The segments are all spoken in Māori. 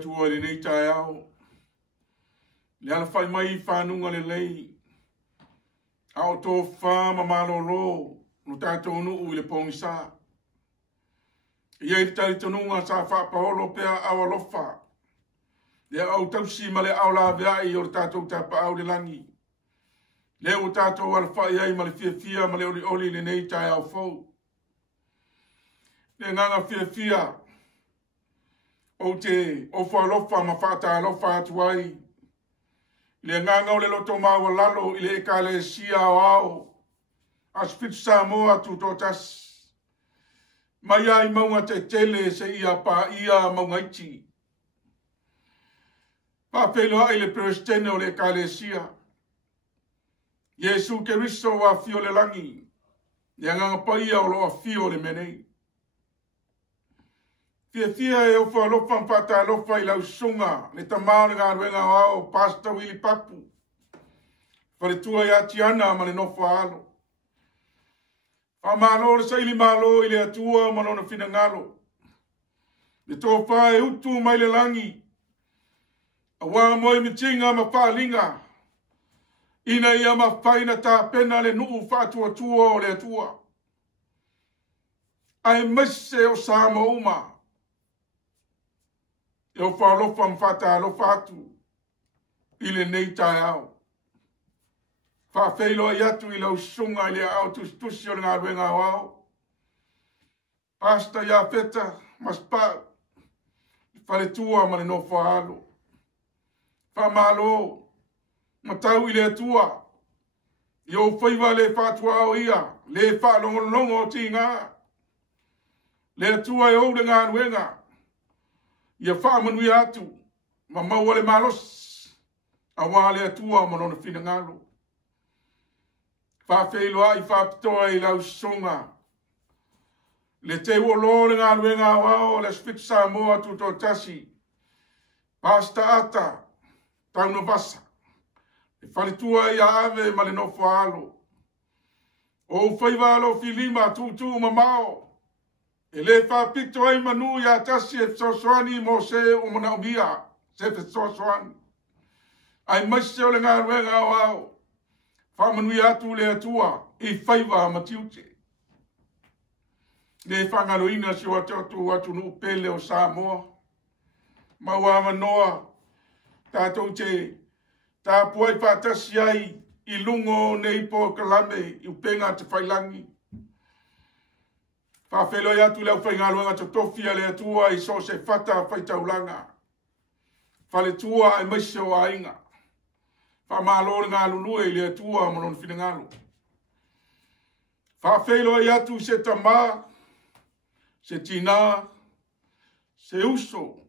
tua le nei tai au. Le ala fai mai whanunga le lei. Ao tō wha ma malolo, no tātou nuu i le pongisa. Ia i tari tanunga sa wha paolo pea awa lofa. Le au tausi ma le au la veai o le tātou tapa au le langi. Le o tātou ala whai ai ma le fia ma le oli le nei tai au fau. Le nganga fia o te ofa lofa ma whata lofa atu ai. Le nganga o le loto maua lalo i le eka le sia o ao. Aspit Samoa tu totas. Mai ai maunga te tele se ia pa ia maunga iti. Pa pelo ai le presidente o le eka le sia. Yesu ke riso wa fio le langi. Le nganga pa ia o loa fio le menei. Fia e o lofa mpata lofa i lau sunga, le tamau le ngā ruenga o ao, Pastor Willie Papu. Whare tua i ati ana ma le nofa alo. Wha malo le saili malo i le atua ma lona fina ngalo. Le tō whae utu mai le langi. A wā moi mitinga ma whaalinga. Ina ia ma whaina tā pena le nuu whātua tua o le atua. Ai maise o Sama uma. E o whaalofa mwhata alofa atu i le nei tai au. Whawheilo ai atu i lau sunga i le au tustusi o le ngā ruenga o au. Pasta ia peta, mas pa, whare tua ma le no whaalo. Whamalo, matau i le atua. I o whaiva le whatua au ia, le whaalongolongo o ti ngā. Le atua e ou le ngā ruenga. Ia whaamanui atu, ma maua le malos, a wale atua manona fina ngalo. Whawheilo ai whapitoa i lau songa. Le te uolo le ngā ruenga wao, le Spit Samoa tu tō tasi. Pasta ata, tauna vasa. E whalitua i ave ma le nofo alo. O whaiwalo filima tutu ma mao. E le whapito ai manu i a tasi e sosoani mo se o mana ubia, se fe sosoani. Ai maise o le ngā ruenga o au, whamanui atu le atua, i whaiva matiute. Le whangaro ina si o atu atu nu pele o Samoa. Maua manoa, tātou te, tā puai pātasi ai, i lungo nei po kalame, i upenga te whailangi. Whawhelo i atu leo whaingaruanga to tofia le atua i so se whata whaitaulanga. Whale tua e maise o ainga. Whamālore ngā lulue i le atua monon whingalo. Whawhelo i atu se tamā, se tina, se uso,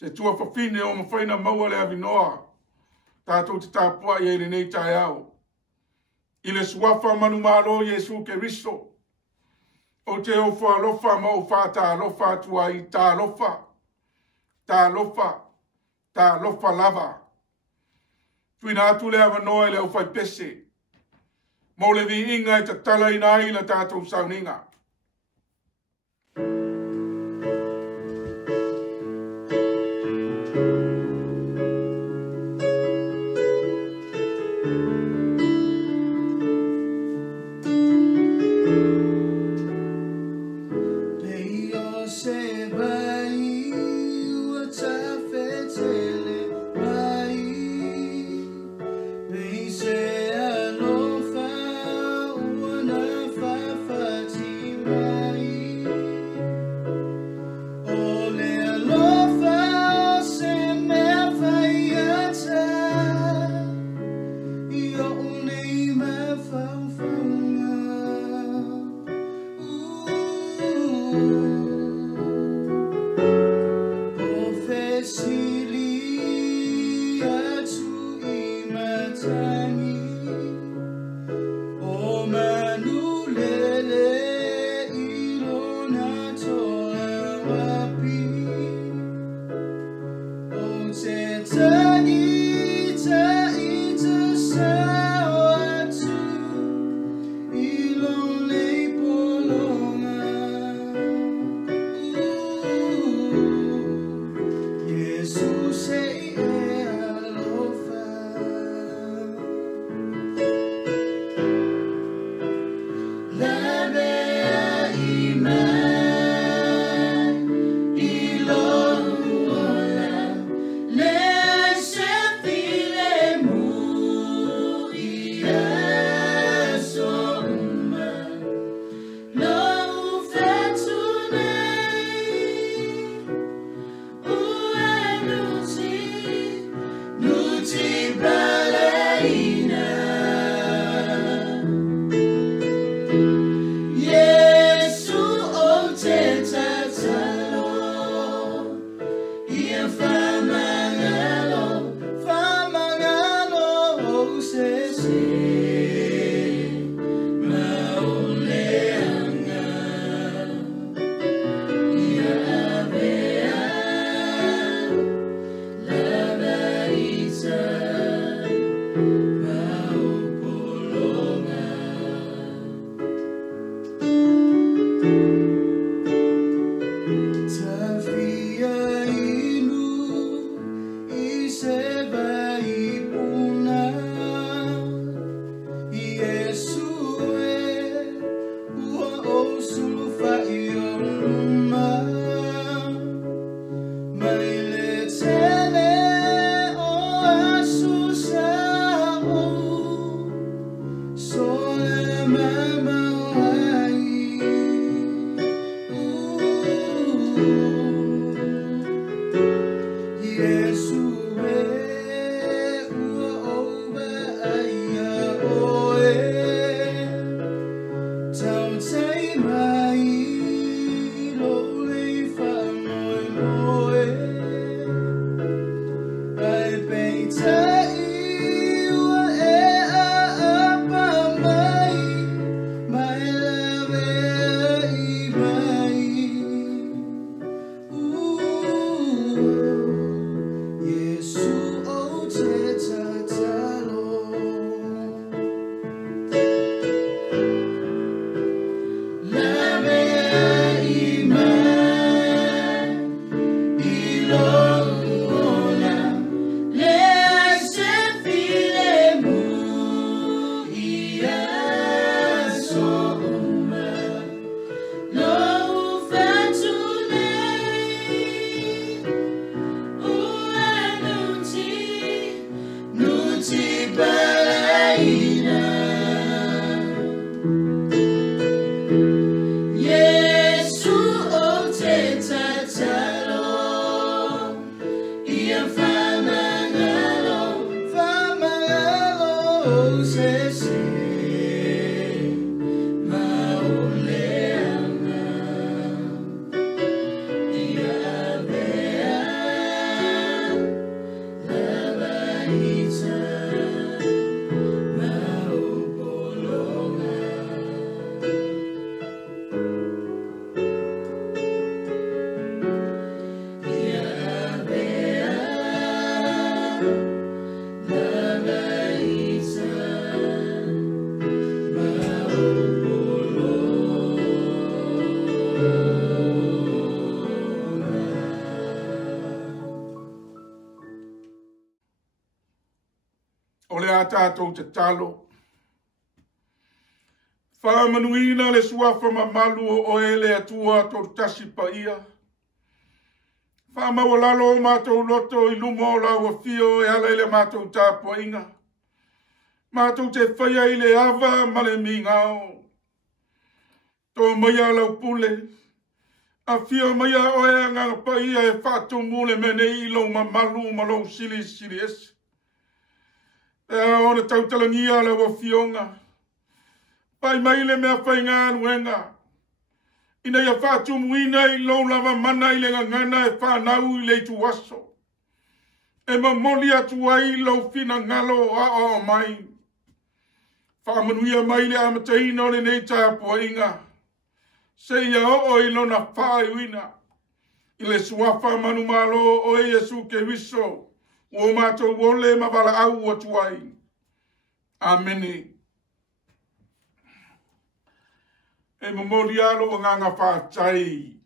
se tua whawhine o mawhaina maua le avinoa. Tātou te tāpua i ere nei tai au. I le suafa manu mālo Yesu ke riso. O te o whaalofa ma o whātā alofa atua i tā alofa, tā alofa lava. Tuina atu le avanoa i le au whai pese. Mo le vi inga i ta tala ina i la tātou sauninga. Say, I know, fa, una, fa, fa, ti. Tātou te talo. Whamanuina le suafa mamalu o ele atua tō tasi pa ia. Whamawalalo mātou loto I lumo la wa fio e ala ile mātou tāpua inga. Mātou te whaia ile ava male mi ngao. Tō maia lau pule. A fio maia oea ngā pa ia e whātou mule mene ilo mamalu malo sili sili esi. Ona tautalangia la wa fionga. Pai mai le mea whai ngā nuenga. Ina ia whātu muina I lau lava mana I le ngana e whānau I le tu waso. E mamoli atu ai lau fina ngalo a o mai. Whamanuia mai le amataina o le nei tāpua inga. Se ia o I lona whai uina. I le suafa manu malo o e Yesu ke wiso. O mātou wole mawala au atu ai. Amene. E mamori alo o nganga whātai.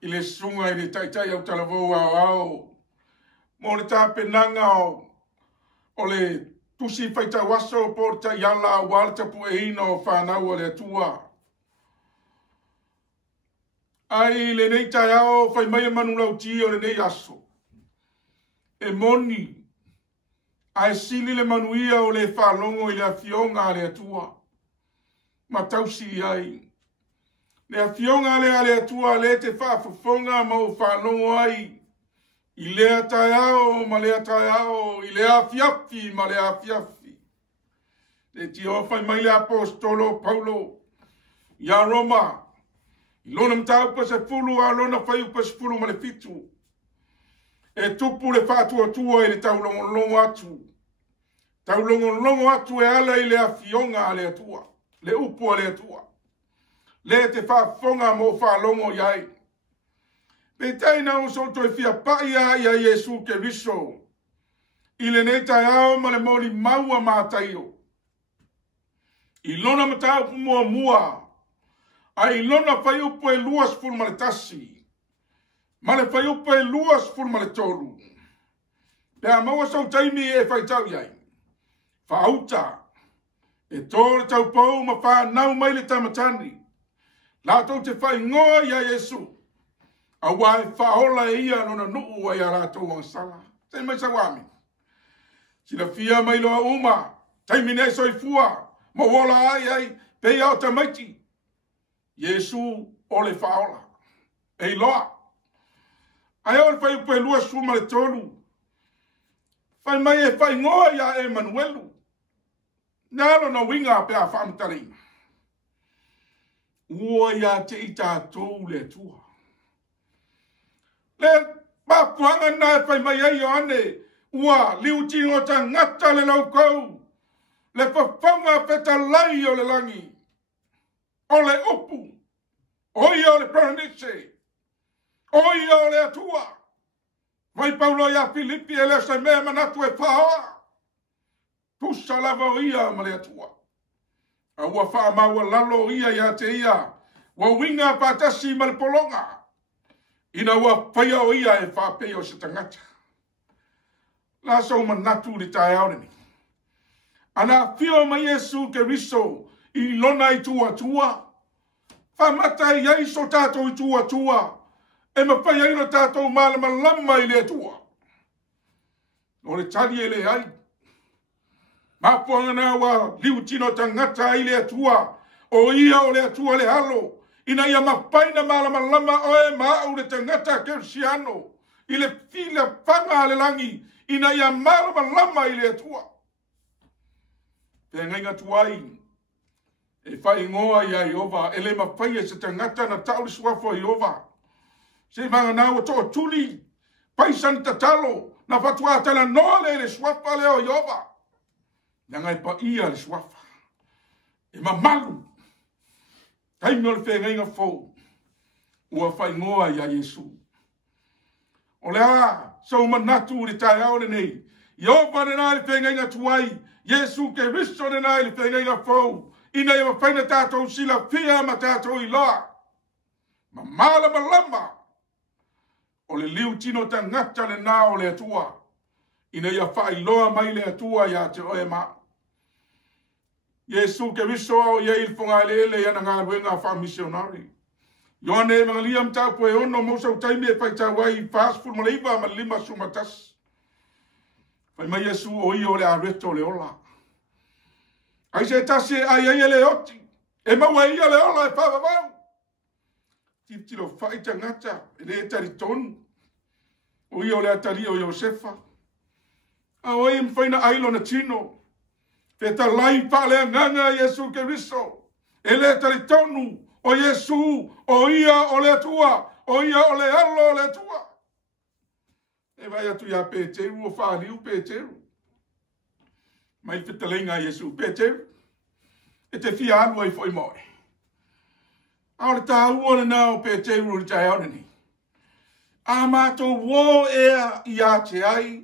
I le sunga I le taitai au talavou au au. Mo le tāpenanga o le tusi whaita waso po ta yala wala tapu e ina o whanau o le atua. Ai le nei tai au whai mai manu lau ti o le nei aso. E moni, ai sili le manuia o le whalongo I le afionga le atua. Ma tausi ai. Le afionga le atua le te whafafonga ma o whalongo ai. I le ataiao ma le ataiao, I le afiafi ma le afiafi. Le tio whai mai le apostolo Paulo, ia Roma. I lona mtau pa se fulu a lona whai pa se fulu ma le fitu. E tupu le whātua tua I le taulongolongo atu. Taulongolongo atu e ala I le afionga a le atua. Le upu a le atua. Le te whaafonga mo whaalongo iai. Pe taina o soto e fia paia I a Yesu ke riso. I le netai ao ma le mori maua mātaio. I lona matau mua mua. A I lona whai upu e luas ful ma le tasi. Ma le whai upa e luas ful ma le tolu. Pea maua sau taimi e whai tau iai. Whaauta. E tōre tau pau ma whanau mai le tamatani. La tau te whai ngoa ia Yesu. A wai whaola e ia nona nuu ai a la tau ang sala. Te mai sa wami. Sina fia mai loa uma. Taimi ne soi fua. Ma wola ai ai. Pei au tamaiti. Yesu o le whaola. Ei loa. Ai ora fai upe lua suma le tolu. Fai mai e fai ngoa ia Emanuelu. Nalo na winga pe a whaamtari. Ua ia te ita tōu le tua. Le papuanga na e fai mai ai o ane. Ua liu tino ta ngata le lau kou. Le pafunga peta lai o le langi. O le upu. Oi o le pranise. Oi o le atua. Vai Paulo ia Filipi e le se mea manatu e whaoa. Pusa lava o ia ma le atua. A ua wha maua lalo ia ia te ia. Wa winga patasi ma le polonga. Ina ua whaia o ia e whapei o se tangata. La sau manatu le tae aureni. Ana fio ma Yesu ke riso I lona I tua tua. Whamata I aiso tātou I tua tua. E mawhai aina tātou mālama lama I le atua. No le tari e le ai. Mapuanga na wa liutino tangata ile atua. O ia o le atua le halo. Ina ia mapaina malama oe maa le tangata kersiano. Ile fila panga le langi. Ina ia malama ile atua. Te ngainga tuai. E whai ngoa ia Iova. Ele mapaia se tangata na tauli suafo Iova. Se vanga na o to tuli. Paisan tatalo. Na fatua tala noa le suafa leo Iova. Nanga pa ia le suafa. E mamalu. Kai no le whenga fo. Ua whai ngoa ia Yesu. O lea, sau manatu le tai au le nei. Iova le nai le whenga tuai. Yesu ke riso le nai le whenga fo. Ina ia whaina tātou sila pia ma tātou I loa. Mamala malama. O le liu tino ta ngata le nā o le atua. Ina ia whai loa mai le atua ia te oe ma. Yesu ke riso au ia il fonga ele ia na ngā ruenga wha misionari. Ioane e mangalia mtau poe ono mousa utaime e whai tawai fast food maleiva ma lima sumatas. Whai mai Yesu o i o le areto le ola. Ai se tasi ai ai le oti. E maua ia le ola e whawawau. Titilo whai tangata e le etari tonu. O i o le atari o Iosefa. A oi mwhaina ailo na tino. Peta lai pale nganga Yesu ke riso. E le etari tonu. O Yesu, o ia o le tua, o ia o le alo o le tua. E vai atu ia Peteru o whaariu Peteru. Mai whitalenga Yesu, Peteru. E te fia anu ai foi moe. Ao le tāu o le nao Peteru le tai aunani. A mātou wō ea ia te ai.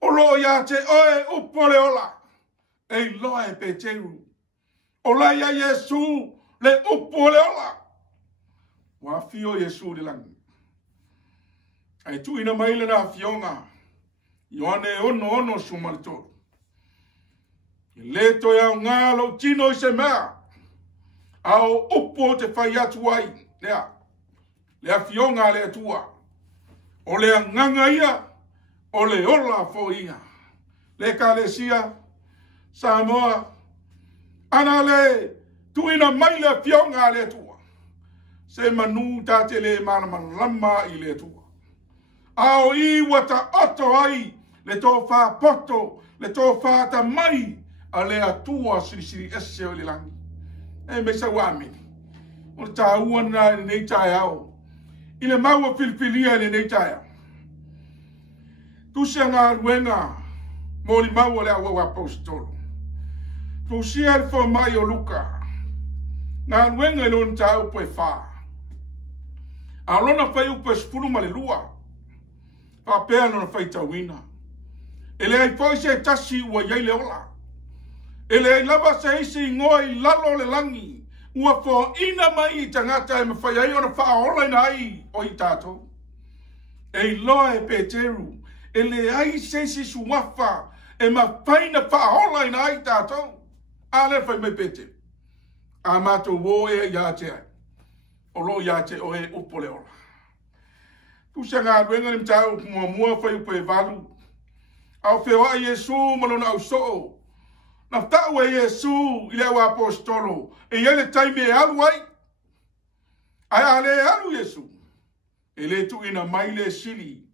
O lo ia te oe upo le ola. E loa e Peteru. O la ia Yesu. Le upo le ola. Wa fio Yesu le langi. Ai tu ina maile na fionga. Ioane ono sumalito. Leto ya ngalo tino I se mea. Au upo te whai atu ai. Lea. Lea fionga le atua. O le nganga ia. O le ola fo ia. Le kalesia. Samoa. Ana le. Tu ina mai le fionga le tua. Se manu ta te le mana lama I le tua. Ao I wata oto ai. Le tō wha poto. Le tō wha ta mai. A le atua siri ese o le langi. E me sa wamini. O ta uana le nei tai au. I le maua filipilia le nei tai au. Tu se ngā ruenga. Mo li maua le awa apostolo. Tu se al fo mai o Luka. Nā nuenga lona tā upo e whā. A lona whai upo e spuru ma le lua. Pāpea lona whai tauina. E le ai whai se tasi ua iei le ola. E le ai lava se isi ngoa I lalo le langi. Ua fo ina mai I tangata e ma whai ai ona wha ola ina ai o I tātou. E I loa e Peteru. E le ai se si suwafa. E ma whaina wha ola ina ai tātou. A le whai mai Peteru. A mātou wō e ia te ai. O lo ia te o e upo le ola. Tu se ngā ruenga ni mtau mua whai upo e walu. Au whewa Yesu malona au soo. Na tau e Yesu I le awa apostolo. E ele taime e alu ai. Ai ale e alu Yesu. E le tu ina mai le sili.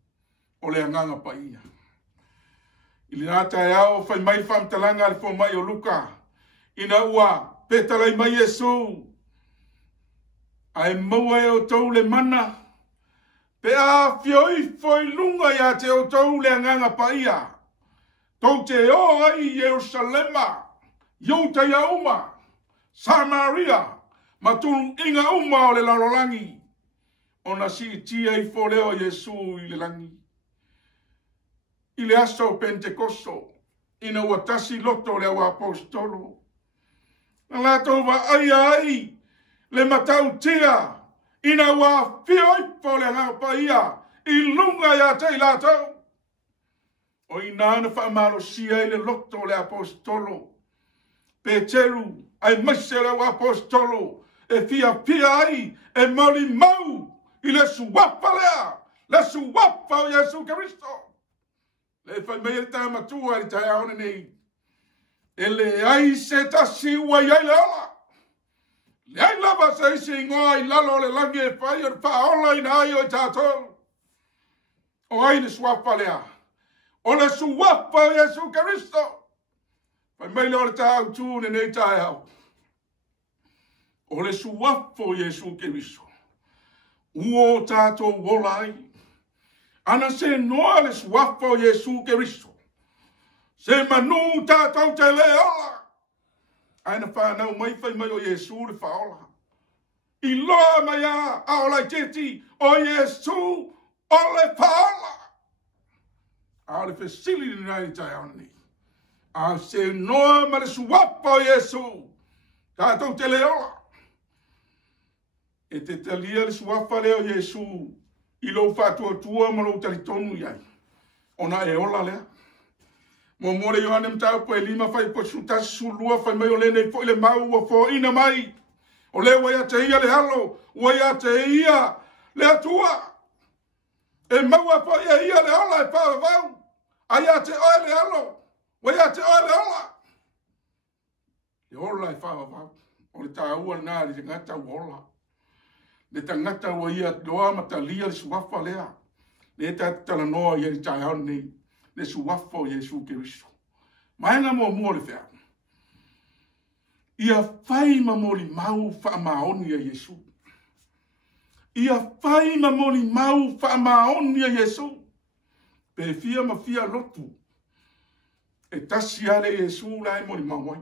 O le anganga pa ia. I le nata e au whai mai whamtalanga le fo mai o Luka. Ina ua. Petalai mai Yesu. Ai maua e o tau le mana. Pe a fioi foi lunga ia te o tau le anganga pa ia. Tau te o ai Jerusalema. Iouta ia uma. Samaria. Matunu inga uma o le lalolangi. Ona si tia I foleo Yesu I le langi. I le aso Pentecosto. Ina watasi loto le awa apostolo. Na lato wa ai, le matau tia, ina wa fioipo le ngapa ia, I lunga ia te lato. O ina na wha malo sia I le loto le apostolo. Peteru, ai maise le apostolo, e fia ai, e moli mau, I le suwapa lea, le suwapa o Yesu Kristo. Le whai mea ta matua I tai aone nei. Ele ai se tasi ua iai le ola. Le ai lava se isi ngoa I lalo le langi e whai o whaola I na ai o tātou. O ai le suafa lea. O le suafa o Yesu Keristo. Pai mai le o le tāu tūne nei tāi au. O le suafa o Yesu Keristo. Uo tātou wola ai. Ana se noa le suafa o Yesu Keristo. Se manu tātou te le ola. Aina whanau mai whai mai o Yesu le whaola. I loa mai a ola teti o Yesu o le whaola. A le whesili ni nai tai ani. A se noa ma le suwapa o Yesu. Tātou te le ola. E te talia le suwapa leo Yesu. I lo whatua tua ma lo talitonu iai. Ona e ola lea. Mo more Yohane mtau po e lima fai po suta sulua fai mai o le nei po ile mau o fo ina mai. O le wai ate ia le halo, wai ate ia le atua. E mau a po ia le ola e pao vau. Ai ate oe le halo, wai ate oe le ola. Le ola e pao vau. O le ta ua nā le ngata uola. Le tangata ua ia doa matalia le suafa lea. Le ta tala noa ia le tai hao nei. Le suafa o Yesu Keristo. Maenga mo le whea. Ia whai mamori mau wha maoni a Yesu. Ia whai mamori mau wha maoni a Yesu. Pe fia ma fia lotu. E tasi ale Yesu lai mori mawai.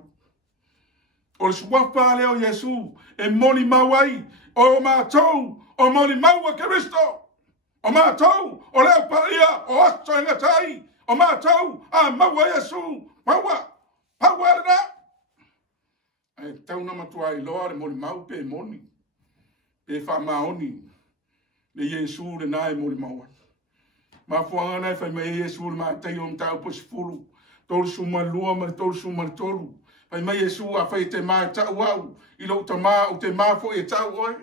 O le suafa ale o Yesu. E mori mawai. O mātou. O mori mau a Keristo. O mātou. O leo paria. O asto e ngatai. O mātou, a maua Yesu, maua, paua rana. E tau na matua I loa, re mori mau pe moni. Pe wha maoni, le Yesu le nae mori maua. Ma fuanga nai whai mai Yesu le maa tei o mtau po sifuru. Tolu suma lua ma tolu suma tolu. Whai mai Yesu a whai te maa tau au. I lo ta maa o te maa fo e tau oi.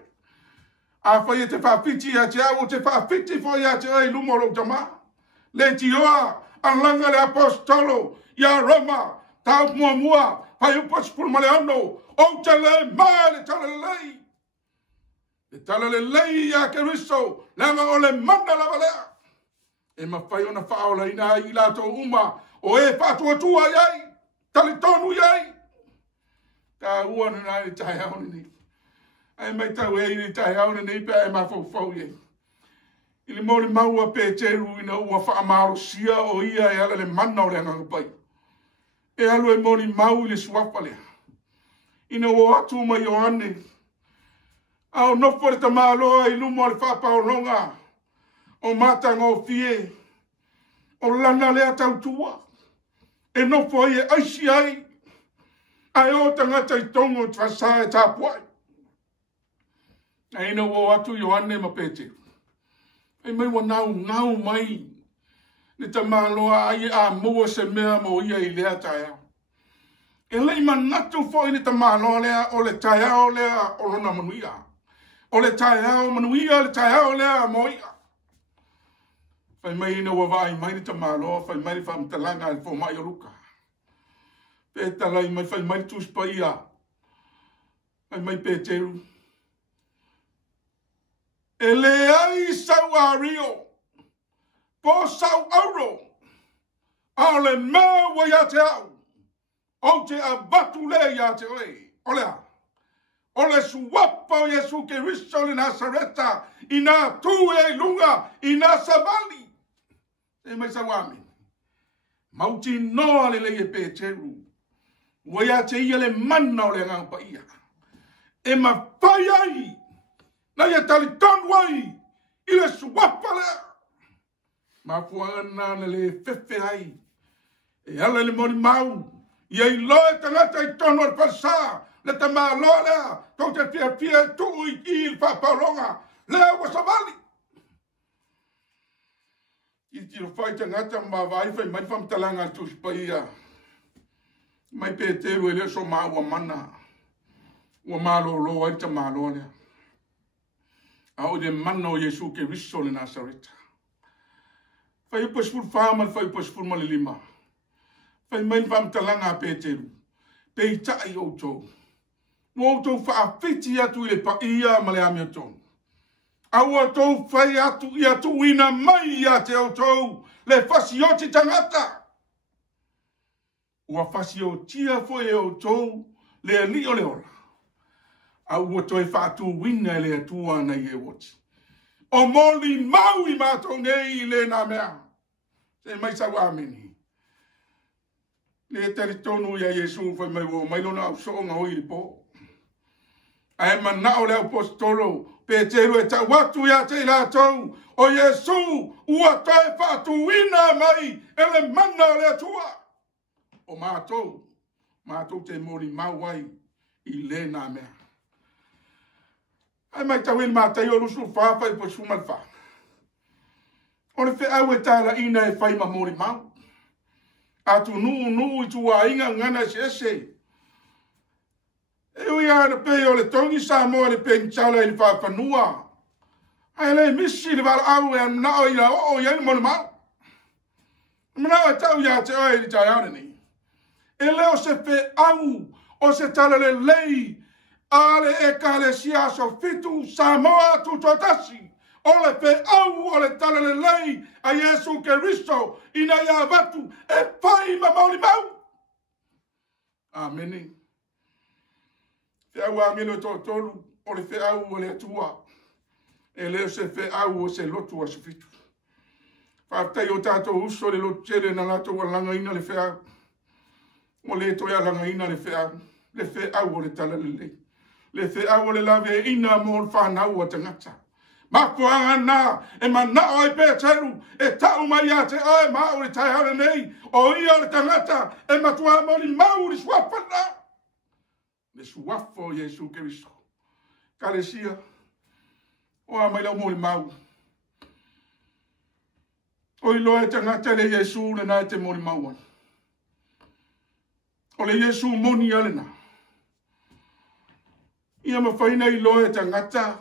A whai e te whawhiti a te au o te whawhiti fo i a te oi lumo lo ta maa. Le tioa. Alanga le apostolo, ia Roma, tau mua, pai upos por maleano, o tele male tale lei. E tale le lei ia Keristo, langa o le manda la valea. E ma fai ona faola ina I lato uma, o e fatua tua iai, tale tonu iai. Ka ua na I tai haone ni. Ai mai tau e I tai haone ni pe e ma fau iai. Ili mori maua pe teru ina ua wha amaro sia o ia e ala le mana o le angapai. E alu e mori mau le suafa lea. Ina o atu ma Ioane. Au nofo le tamaloa I lumo le whapa o longa. O mata ngō fie. O lana lea tautua. E nofo ai e aisi ai. Ai o tangata I tongo trasa e tapuai. E ina o atu Ioane ma pe teru. E mai wa nau mai. Ni ta maloa ai a mua se mea mo ia I lea taia. E lei manatu fo ni ta maloa lea o le taia o lea o lona manuia. O le taia o manuia, le taia o lea mo ia. Fai mai ina wa vai mai ni ta maloa, fai mai ni fa mtalanga al fo mai o luka. Pe talai mai fai mai tu spaia. Fai mai pe teru. E le ai sau a rio, po sau auro, a le mea wa ia te au, o te abatu le ia te oi, o lea, o le suwapa o Yesu Keristo le Nasareta, I nā tu e lunga, I nā savali, e mai sau ame, mauti noa le le e pe teru, wa ia te ia le mana o le ngangpa ia, e ma pai ai, na ia tali tonu ai, I le suwapa lea. Ma fuanga na le fefe ai. E ala le mori mau. Ia I loe tangata I tonu al pasa. Le ta maa loa lea. Tau te fia tu I il whaparonga. Lea wasavali. I tiro whai tangata ma vai whai mai whamtalanga tu spaia. Mai pe teru e lea so maa ua mana. Ua maa lo ai ta maa loa lea. Au de mana o Yesu Keristo le Nasareta. Fai upos ful fama, fai upos ful malilima. Fai main fam talanga a Peteru. pe i tai o tō. Mo tō whaafiti atu i le pa ia ma le ami o tō. Aua tō whai atu i atu ina mai ia te o tō le whasi o ti tangata. Ua whasi o tia fo e o tō le li o le ora. Aua tō e whaatu wina le atua nei e woti. O moli mau i mātou nei i le nā mea. Se mai sa wāmeni. Le tari tonu ia Yesu whai mai wo mai lona au soonga hoi li po. Ai mana o le apostolo pe te rue ta watu ia te la tau o Yesu ua tae whaatu wina mai ele mana le atua. O mātou te mori mau wai i le nā mea. Ai mai tawin mātai o lusu whāwhai po sumal wha. O le whi au e tāra ina e whai ma mori mau. Atu nuu i tua inga ngana se. E ui ara pe o le tongi sa moa le pe nchala i le whāwhanua. Ai le misi le wala au e nao i la o i anu mori mau. Manao e tau ia te oe i tai aune ni. E leo se whi au o se tala le lei ale e ka le siaso fitu sa moa tu totasi. O le pe au o le tala le lei a Yesu Keristo ina ia vatu e pai ma mauri mau. Ameni. Fe au a mino tolu o le fe au o le atua. E leo se fe au o se lotu o se fitu. Whaftai o tātou uso le lotu tele na lato o langa ina le fe au. O le toia langa ina le fe au. Le fe au o le tala le lei. Le fe au o le lave ina mo le whanau o tangata. Makuanga na e manao ai pe teru e tau mai a te oe mauri tai hara nei o ia le tangata e matua mori mauri swapana. Le suafo Yesu Keristo. Kalesia o a mai lau mori mau. O i loe tangata le Yesu le na te mori mau. O le Yesu moni alena. Ia mawhaina i loe tangata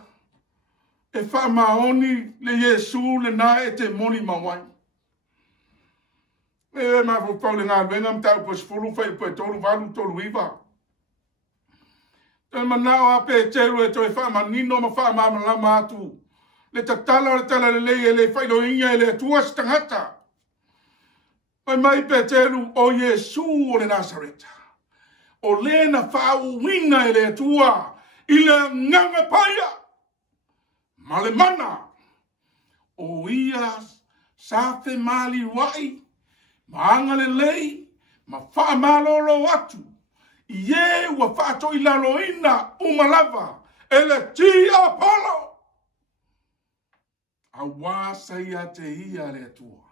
e wha maoni le Yesu le na e te moni mawai. E mafu pau le ngā wenga mtau pa sifuru whai pa tolu walu tolu iwa. Te manao a pe teru e toi wha manino ma wha mamalama atu. Le tatala o le tala le lei e le whailo inga e le tuas tangata. Pai mai pe teru o Yesu o le Nazareta. O le na wha uwinga e le tua i le nganga paia. Male mana, o ia safe mali wai, maanga le lei, ma wha malolo atu, ie ua whaato i lalo ina umalava, ele ti Apollo. A wasa ia te ia le atua.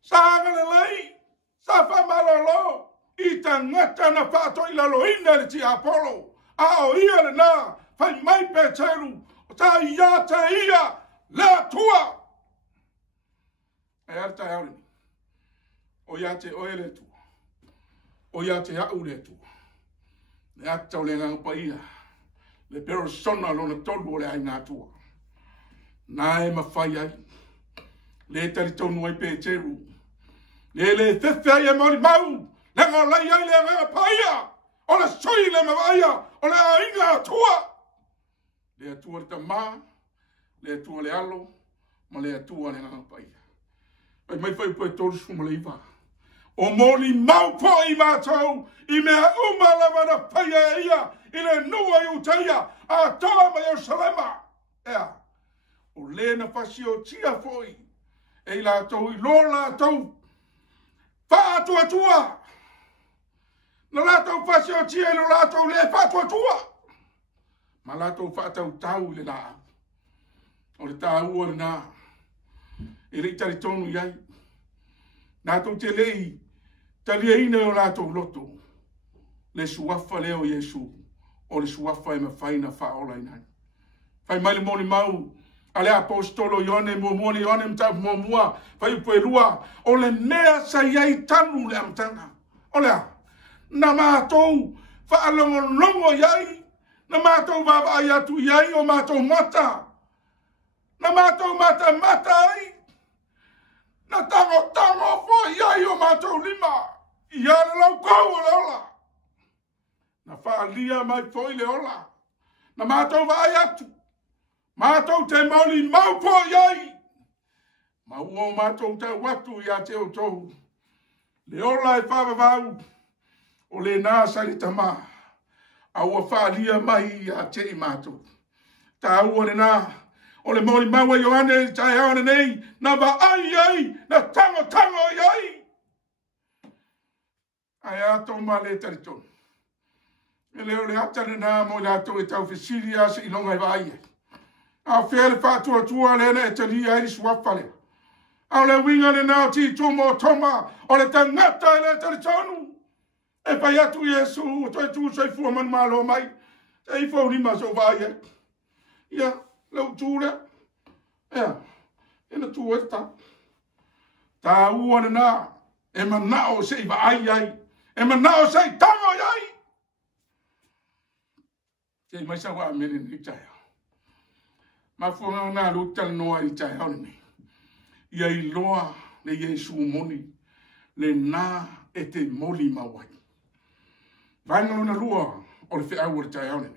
Saanga le lei, sa wha malolo, i ta ngata na whaato i lalo ina le ti Apollo, a o ia le na, whai mai pe teru, ta ia te ia le atua. E alta e aureni. O ia te oe le tua. O ia te au le tua. Le atau le ngangpa ia. Le persona lona tolu o le aina atua. Nā e mawhai ai. Le tari tonu ai pe teru. Le fefe ai e mori mau. Le ngā lai ai le ngangpa ia. O le soi le mawaia. O le aina atua. Le atua le tamā, le atua le alo, ma le atua le ngāpai. Pai mai whai pai tōru suma le iwa. O moli mau po i mātou, i mea umalawa na paia ia, i le nua i utaia, a toa mai o salema. Ea, o le na whasi o tia foi, e i lātou, i lo lātou, wha atua tua. Na lātou whasi o tia, i lo lātou le wha atua tua. Ma lātou whaatau tau le nā. O le tāu o le nā. E rei tari tonu iai. Nātou te lei. Tali e ina o lātou loto. Le suafa leo Yesu. O le suafa e mawhaina whaola inai. Whai mai le moni mau. A le apostolo Ione mua le Ione mtau mua. Whai upoe rua. O le mea sa iai tanu le amtanga. O lea. Na mātou whaalongo longo iai. Na mātou wawa ai atu iai o mātou mata. Na mātou mata ai. Na tango fo iai o mātou lima. Ia le lau kou le ola. Na whaalia mai foi le ola. Na mātou vai atu. Mātou te mauli mau po iai. Ma ua mātou te watu ia te o tou. Le ola e whawawau. O le nā sari tamā. A ua whaalia mai ia te i mātou. Ta ua le nā. O le mauli maua Ioane tai aone nei. Na wa ai. Na tango iai. Ai ato ma le taritonu. E leo le atare nā mo le ato e tau whisiri ase i longa i vai. A whea le whātua tua le na e tari ai suafa le. A le winga le nā ti tumo toma o le tangata e le taritonu. E pai atu Yesu o toi tu sai fua manu malo mai. E i fau rima so vai e. Ia, leo tu le. Ia, ina tu e ta. Ta ua le nā. E manao se i vai ai. E manao se i tango ai. Te mai sa wa mene ni tai. Ma fuanga na luta noa i tai au ni. Ia i loa le Yesu moni. Le na e te moli mawai. Vanga na lua o le whea ua tai au ni.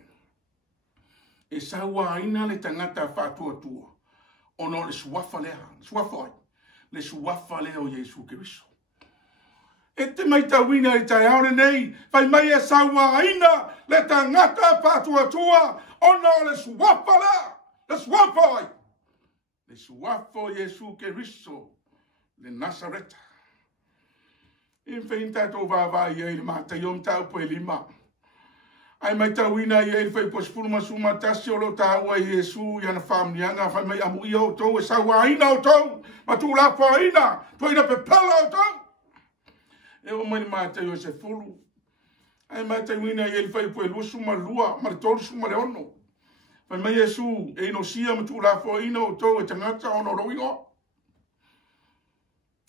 E sa wa ina le tangata whātua tua. Ono le suafa lea. Suafa ai. Le suafa lea o Yesu Keriso. E te mai tauina i tai aone nei, whai mai e saua aina, le tangata whātua tua, ona o le suafa la, le suafa ai. Le suafa o Yesu Keriso, le Nasareta. I whain tātou vāvai e le mātai om tau po e lima. Ai mai tauina i e whai posfuruma suma tasi o lo tāua i Yesu, i ana whamnianga, whai mai amu i o tau, e saua aina o tau, ma tū la po aina, tuaina pepala o tau. E o mai mātai o se fulu. Ai mātai wina i e whai po e lusu ma lua, ma le tolu su ma le ono. Whai mai Yesu, e ino sia ma tū la po ina o tau e tangata ono roingo.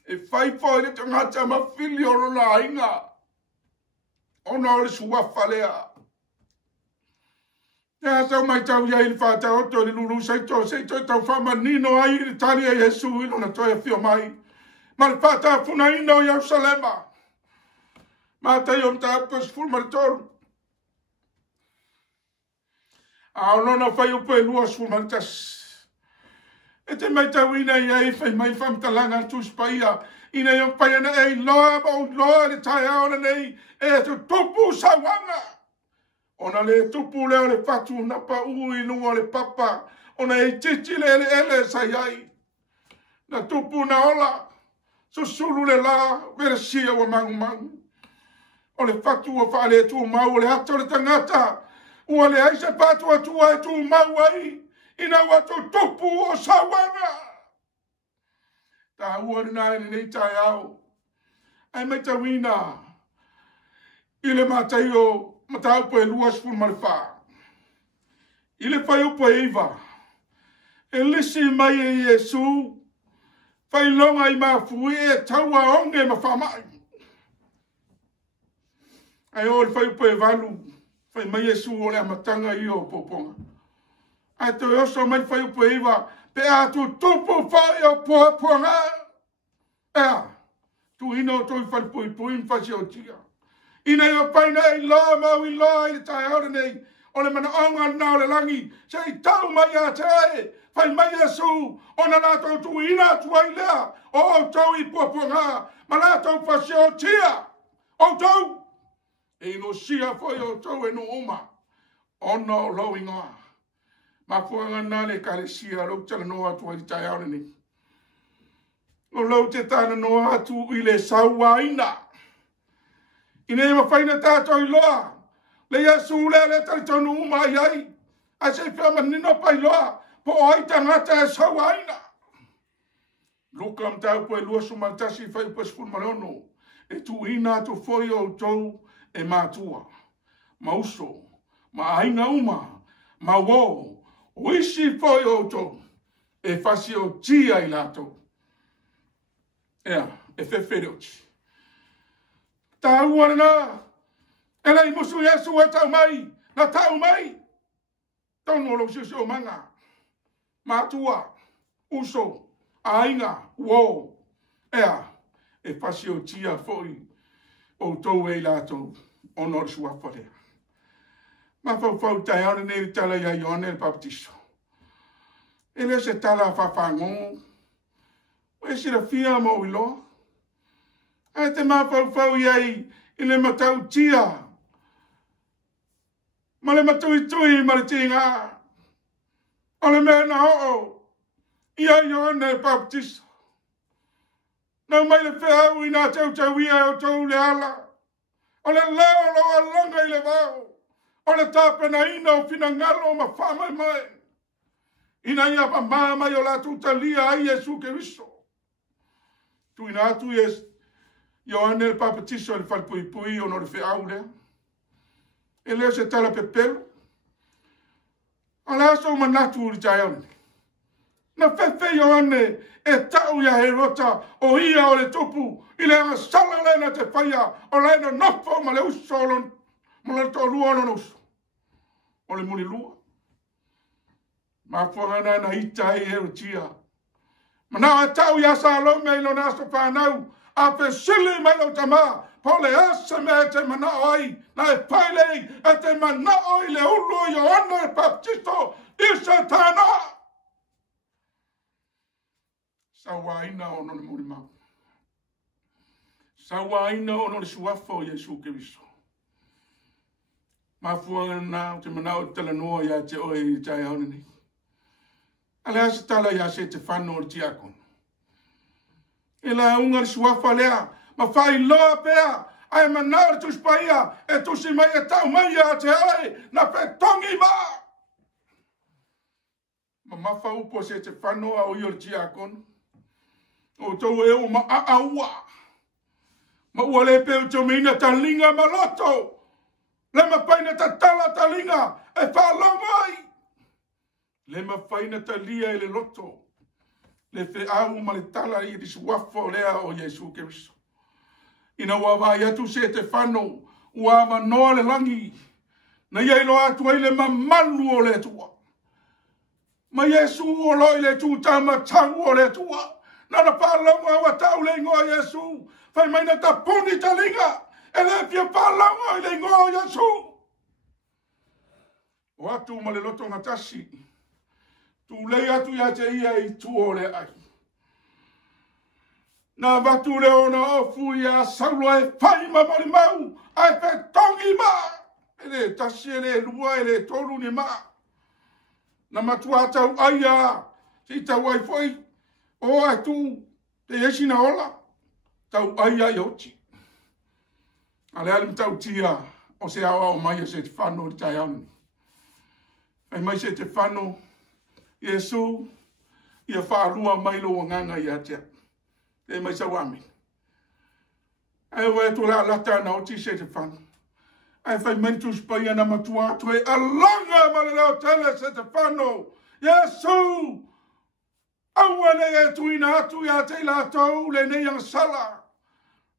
E whai po e le tangata ma fili o rona ainga. Ono o le suafa lea. Ia tau mai tau ia i le whātau oto le lulu seito tau whama nino ai le tali a Yesu ino na toi a fio mai. Ma le whātau puna ino i Jerusalema. Mātai o mta apos ful maritoru. A olona whai upo e luas ful maritas. E te mai tauina i ei whai mai whamtalanga tus paia. Ina i pai ana e loa ma o loa le tai aona nei. E tu tupu sawanga. Ona le tupu leo le fatu napa ui nungo le papa. Ona e titi le ele sai ai. Na tupu na ola. Susuru le la. Vera sia wa mangu mangu. O le fatu o whaale tu mau o le ato le tangata. Ua le aise patu atua e tu mau ai. Ina watu tupu o sawanga. Ta ua nina e nei tai au. Ai mai tawina. I le mātai o matau po e luas ful marifā. I le whai upo e iwa. E lisi mai e Yesu. Whai longa i mafui e taua onge ma whamai. Ai o le whai upo e walu. Whai mai Yesu o le amatanga i o poponga. Ai te oso mai whai upo e iwa. Pe atu tupu whai o poponga. Ea. Tu ino toi whai pui pui mwhasi o tia. Ina i o paina e loa mau i loa i le tai aore nei. O le mana onga na o le langi. Se i tau mai a te ae. Whai mai Yesu. O na rātou tu ina tu ai lea. O tau i poponga. Ma rātou whasi o tia. O tau. E ino sia foi o tau e no oma. Ona o lau ingoa. Ma fuanga nā le kare sia lau tala noa atu ai tai aore nei. O lau te tāna noa atu i le saua ina. Ina e mawhaina tātou i loa. Le Yesu le taritonu uma i ai. A se whia manino pai loa. Po o ai tangata e saua ina. Luka am tau po e lua sumantasi whai po spun marono. E tu ina tu foi o tau e mātua. Ma uso. Ma aina uma. Ma wo. O isi foi o tau. E whasi o tia i lato. Ea. E whewhere o ti. Ta ua na. E lei musu Yesu e tau mai. Na tau mai. Tono lo si o manga. Mātua. Uso. Ainga. Wo. Ea. E whasi o tia foi. o tau e lato o nor sua pare. Ma fau tai ana nei tala ia Ioane le Baptiso. Ele se tala whawhango. E sira fia mo ilo. E te ma fau iai i le matau tia. Ma le matui tui ma le tinga. O le mea na o. Ia Ioane le Baptiso. Nau mai le whehau i nā tau ia o tau le ala. O le leo lo alanga i le vau. O le tāpena ina o fina ngalo ma whamai mai. Ina ia pa māmai o la tutalia ai Jesu Keriso. Tu ina atu Ioane le Baptiso le whalpui o no le whehau lea. E leo se tala pepelu. A le aso manatu uri tai au. Na fefe Ioane e tau ia he rota o ia o le tupu i le anga sala lena te whaia o lena nofo ma le uso ma le to lua no uso. O le muni lua. Ma fuangana na ita i e tia. Ma na a tau ia sa lo me ilo naso whanau a pe sili mai lo tama po le asa me te manao ai na e pailei e te manao i le ulu Ioane le Baptiso i Satana. Sawaina o no le muri mau. Sawaina o no le suafo Jesu Keriso. Mafuanga na te manao tala noa ia te oe i tai au ni. Ale asa tala ia se te whano o tiakon. E la unga le suafa lea, ma whai loa pea, ai manao le tuspaia, e tusi mai e tau mai ia te oe, na petongi ma. Ma mafa upo se te whanoa o i o tiakon. O tau e o ma aaua. Ma ua le peo tau meina ta linga maloto. Le ma paina ta tala ta linga e whalau mai. Le ma paina ta lia e le loto. Le fe au ma le tala i disu wafo lea o Jesu Keriso. Ina wawai atu se te whano ua ma noa le langi. Na ielo atu ai le mamalu o le tua. Ma Jesu o loi le tu tama tau o le tua. Nana pālaunga wa tau le ingoa Jesu. Whai mai na ta puni ta linga. E le pia pālaunga i le ingoa Jesu. O atu ma le loto ngatasi. Tu lei atu ia te ia i tu o le ai. Nā watu le ona ofu ia saulo e whai ma mori mau. Ai pe tongi ma. E le tasi e le lua e le toru ni ma. Na matua tau aia. Si tau ai foi. O ai tu te esi na ola. Tau aia i oti. Ale alim tau tia. O se awa o mai se te whano i tai anu. Ai mai se te whano. Jesu. Ia whārua mailo o nganga i atea. E mai sa wami. Ai o e tu la lata na oti se te whano. Ai whai mentus pai ana matua atu e alanga ma le leo tele se te whano. Jesu. Aua le e tuina atu ia te latou le nei ang sala.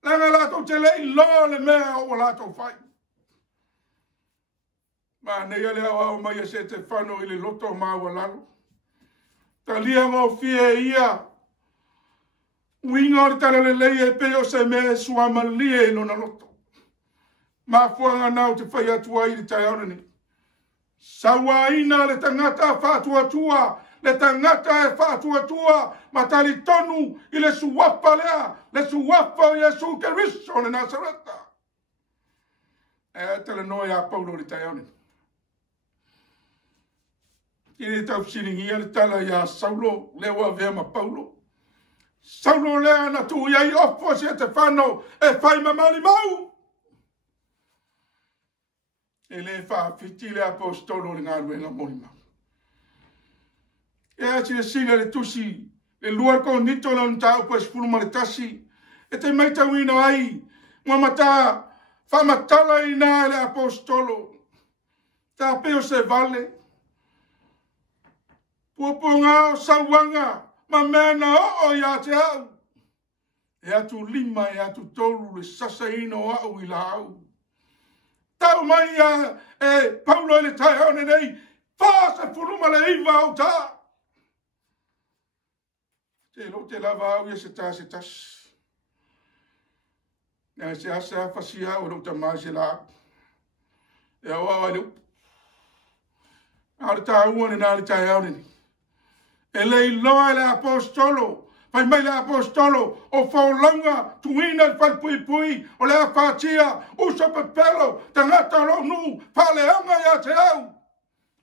Langa latou te lei lo le mea o latou fai. Ma nei ale awa o mai se te whano i le loto maua lalo. Ta lia ngō fie ia. Uinga o tala le lei e peo se me suama lie no na loto. Ma fuanga nau te whai atua i le tai aurani. Sawa ina le tangata whatua tua. Le tangata e whātua tua, ma tali tonu i le suwapa lea, le suwapa o Jesu Keriso le Nazareta. E tala noi a Paulo le tai aune. I le tau siringia le tala ia Saulo, lewa vea ma Paulo. Saulo lea na tu iai ofo se te whano, e whai mamali mau. E le whaafiti le apostolo le ngā ruenga mori mau. E ati le sila le tusi, le lua ko nito la untau pa espulu ma le tasi. E te mai tau ina ai, mamata, whamatala ina le apostolo. Ta peo se vale. Puapunga o sawanga, ma mea na o ia te au. E atu lima e atu tolu le sasa ino au i la au. Tau mai e Paulo le tai au nei, whaasa fuluma le iwa au ta. Te lo te lava au ia se tā se tas. Nā se asa fasia o rau tamā se la. E awa wa leu. Aore tā ua ne nāre tai aore ni. E lei loa le apostolo. Pai mai le apostolo o whaolanga tuina i whaipui pui o le awhatia usa pepelo tangata lo nu paleanga ia te au.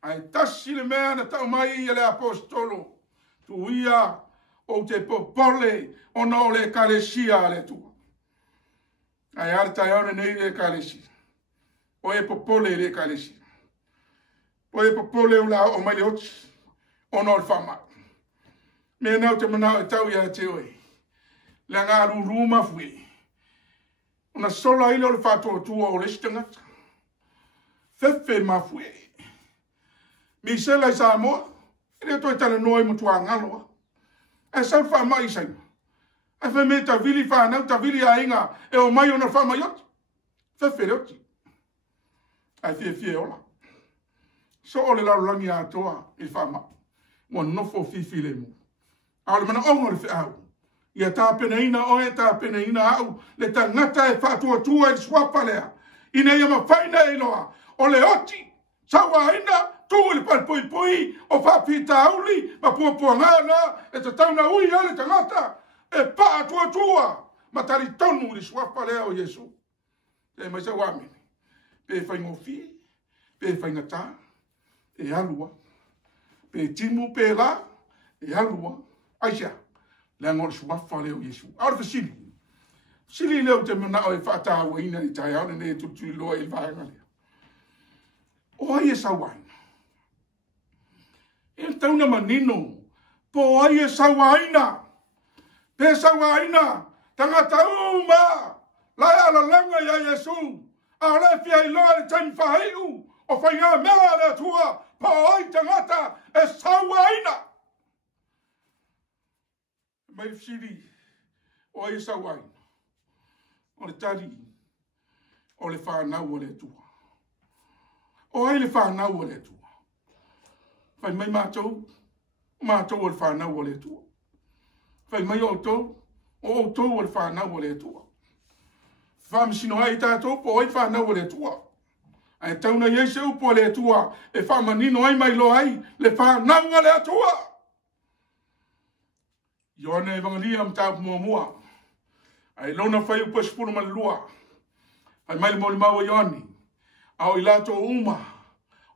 Ai tasi le mea na tau mai i le apostolo. Tuia o te popole o na o le kalesia le tua. Ai are tai aore nei le kalesia. O e popole le kalesia. O e popole o la o mai le oti. O na o le whamai. Me nau te manao e tau ia te oi. Le ngā ruru mawhi. Una sola ile o le whātua tua o le stangata. Fefe mawhi. Mi sela i Samoa. Ere toi tala noi mutua ngaloa. E sau whamai sai. E fe me ta vili whanau, ta vili a inga. E o mai ona whamai oti. Fefe oti. Ai fie ola. So o le laurangi a toa i whamai. Mo nofo fifi le mu. Aole mana ongo le whiau. Ia tā pena ina oe, tā pena ina au. Le ta ngata e whātua tua e swapa lea. Ina ia ma whaina e loa. O le oti. Sawa ina. Tu le palpui pui. O whapita auli. Ma pua ngana. E ta tauna ui ale ta ngata. E pātua tua. Ma tari tonu le swapa lea o Yesu. E mai sa wamini. Pe whaingofi. Pe whaingata. E alua. Pe timu pe la. E alua. Aisha, le ngor swafa leo Yesu. Aore fasili. Sili leo te mana o e whata wa ina i tai aone ne tutu loa i vāenga leo. O ai e sawaina. E tauna manino. Po ai e sawaina. Pe sawaina. Tangata uma. Lai ala langa ya Yesu. A le fia i loa i taimi whaheiu. O whainga mea le tua. Po ai tangata e sawaina. Mai fsiri o ai sawai o le tari o le whanau o le tua. O ai le whanau o le tua. Whai mai mātou o le whanau o le tua. Whai mai o tau o le whanau o le tua. Whamasino ai tātou po ai whanau o le tua. Ai tauna Yesu po le tua e whamanino ai mai lo ai le whanau o le tua. Iona evangelia mta mua. Ai lona fai upa spuru malua. Ai mai mo mau ioni. Au ilato uma.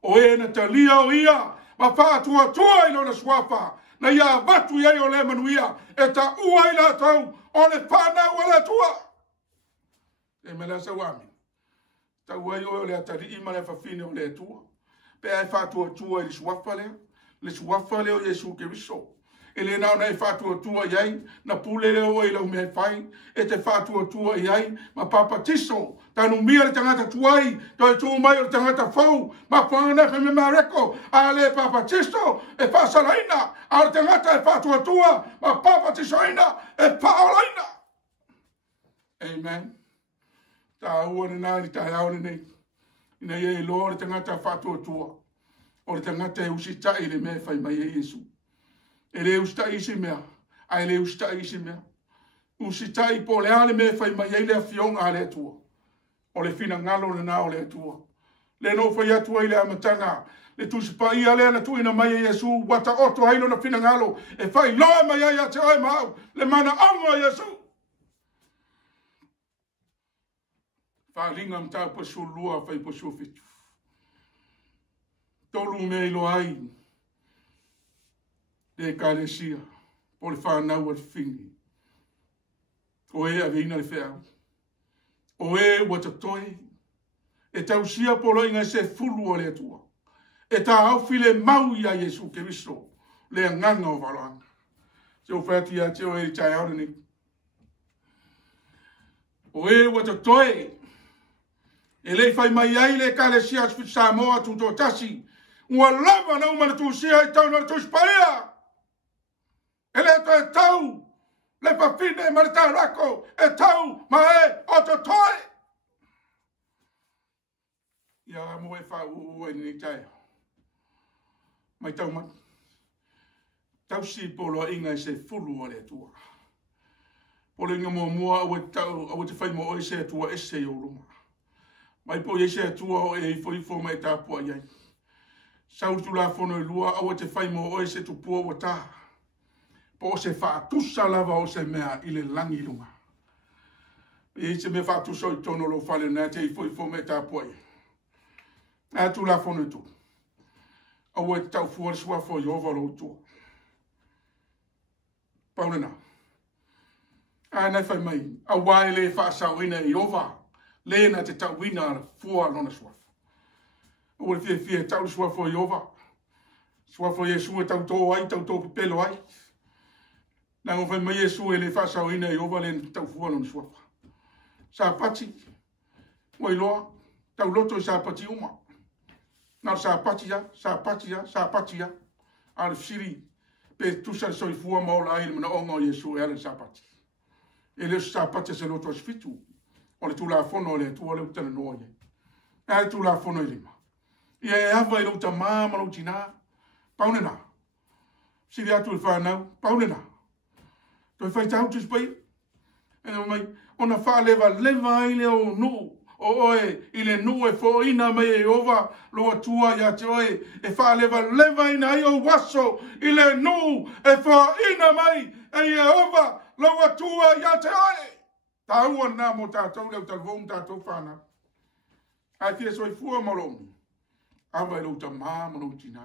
O e na talia o ia. Ma fa tua i lona swapa. Na ia batu ia o le manuia. E ta ua i lato o le pana o le tua. E me la sawami. Ta ua i o le atari ima le fafine o le tua. Pe ai fa tua i le swapa le. Le swapa le o Yesu Keriso. Ele nau nei whātua iai, na pule leo i lau mea whai, e te whātua iai, ma papa tiso, tanu mia le tangata tuai, toi tū mai o le tangata whau, ma whangana whi me mareko, a le papa tiso, e whasalaina, a le tangata e whātua, ma papa tiso ina, e whaolaina. Amen. Tā ua ni nāri tā haore nei, ina ie lo le tangata whātua, o le tangata e usitai le mea whai mai e Yesu. E le usta isi mea. Ai le usta isi mea. Usitai po le ale me fai mai ele a fionga a le atua. O le fina ngalo le nao le atua. Le no fai atua i le amatanga. Le tusipa i ale ana tuina mai e Yesu. Wata oto hailo na fina ngalo. E fai loa mai ai a te oe mau. Le mana anga Yesu. Whalinga mta pa sulua fai pa sufitu. Tolu me ilo ai. Le kalesia, po le whanau al fingi. O e avina le whea. O e watatoe. E tausia po lo inga se fulu o le atua. E ta aufile mau ia Yesu Keriso. Le nganga o waloanga. Se o whati a te o e tai aure ni. O e watatoe. E le whai mai ai le kalesia asfit Samoa tuto tasi. Ua lava na umana tu sia i tau na tu sparea. Ele e tau, le papine ma le tau rako, e tau ma e oto toe. Ia mo e whau e ni tai. Mai tau man. Tau si polo inga se fulu o le tua. O le inga mua o te whai mo o se atua ese o runga. Mai po se atua o e ifo mai tā pua iai. Sau tu la fono i lua o te whai mo o se tu pua o tā. Po se wha tusa lava o se mea i le langi runga. E se me wha tusa i tono lo whale na te ifo mai tā pua iai. A tu la fono i tu. O e tau fuar sua fo i ova lo tu. Paulina. Nai whai mai, a wai le whaasauina i ova, le na te tau wina fua lona suafa. O le fie tau suafo i ova, suafo i Jesu e tau tō ai, tau tō pipelo ai. Nā ngā whai mai Jesu e le whaasauina i ova le tau fua lona suafa. Sa pati, wai loa, tau loto i sa pati uma. Nā sa pati ya, ale fsiri, pe tusa soi fua maola ai le mana ongo Jesu e ale sa pati. E le sa pati se loto sfitu. O le tula fono le tu le utana noia. E le tula fono lima. Ia e ava i lota mama lo tina. Paunena. Siri atu il whanau. Paunena. Toi whai tau tus pai. E mai, ona wha leva i le o nu. O oe, i le nu e fo ina mai e ova. Loa tua ia te oe. E wha leva ina i o waso. I le nu e fo ina mai e e ova. Loa tua ia te oe. Tāua nā mo tātou leo talvong tātou whāna. Ai fia soi fua malongi. Awa e lau ta mā mano tina.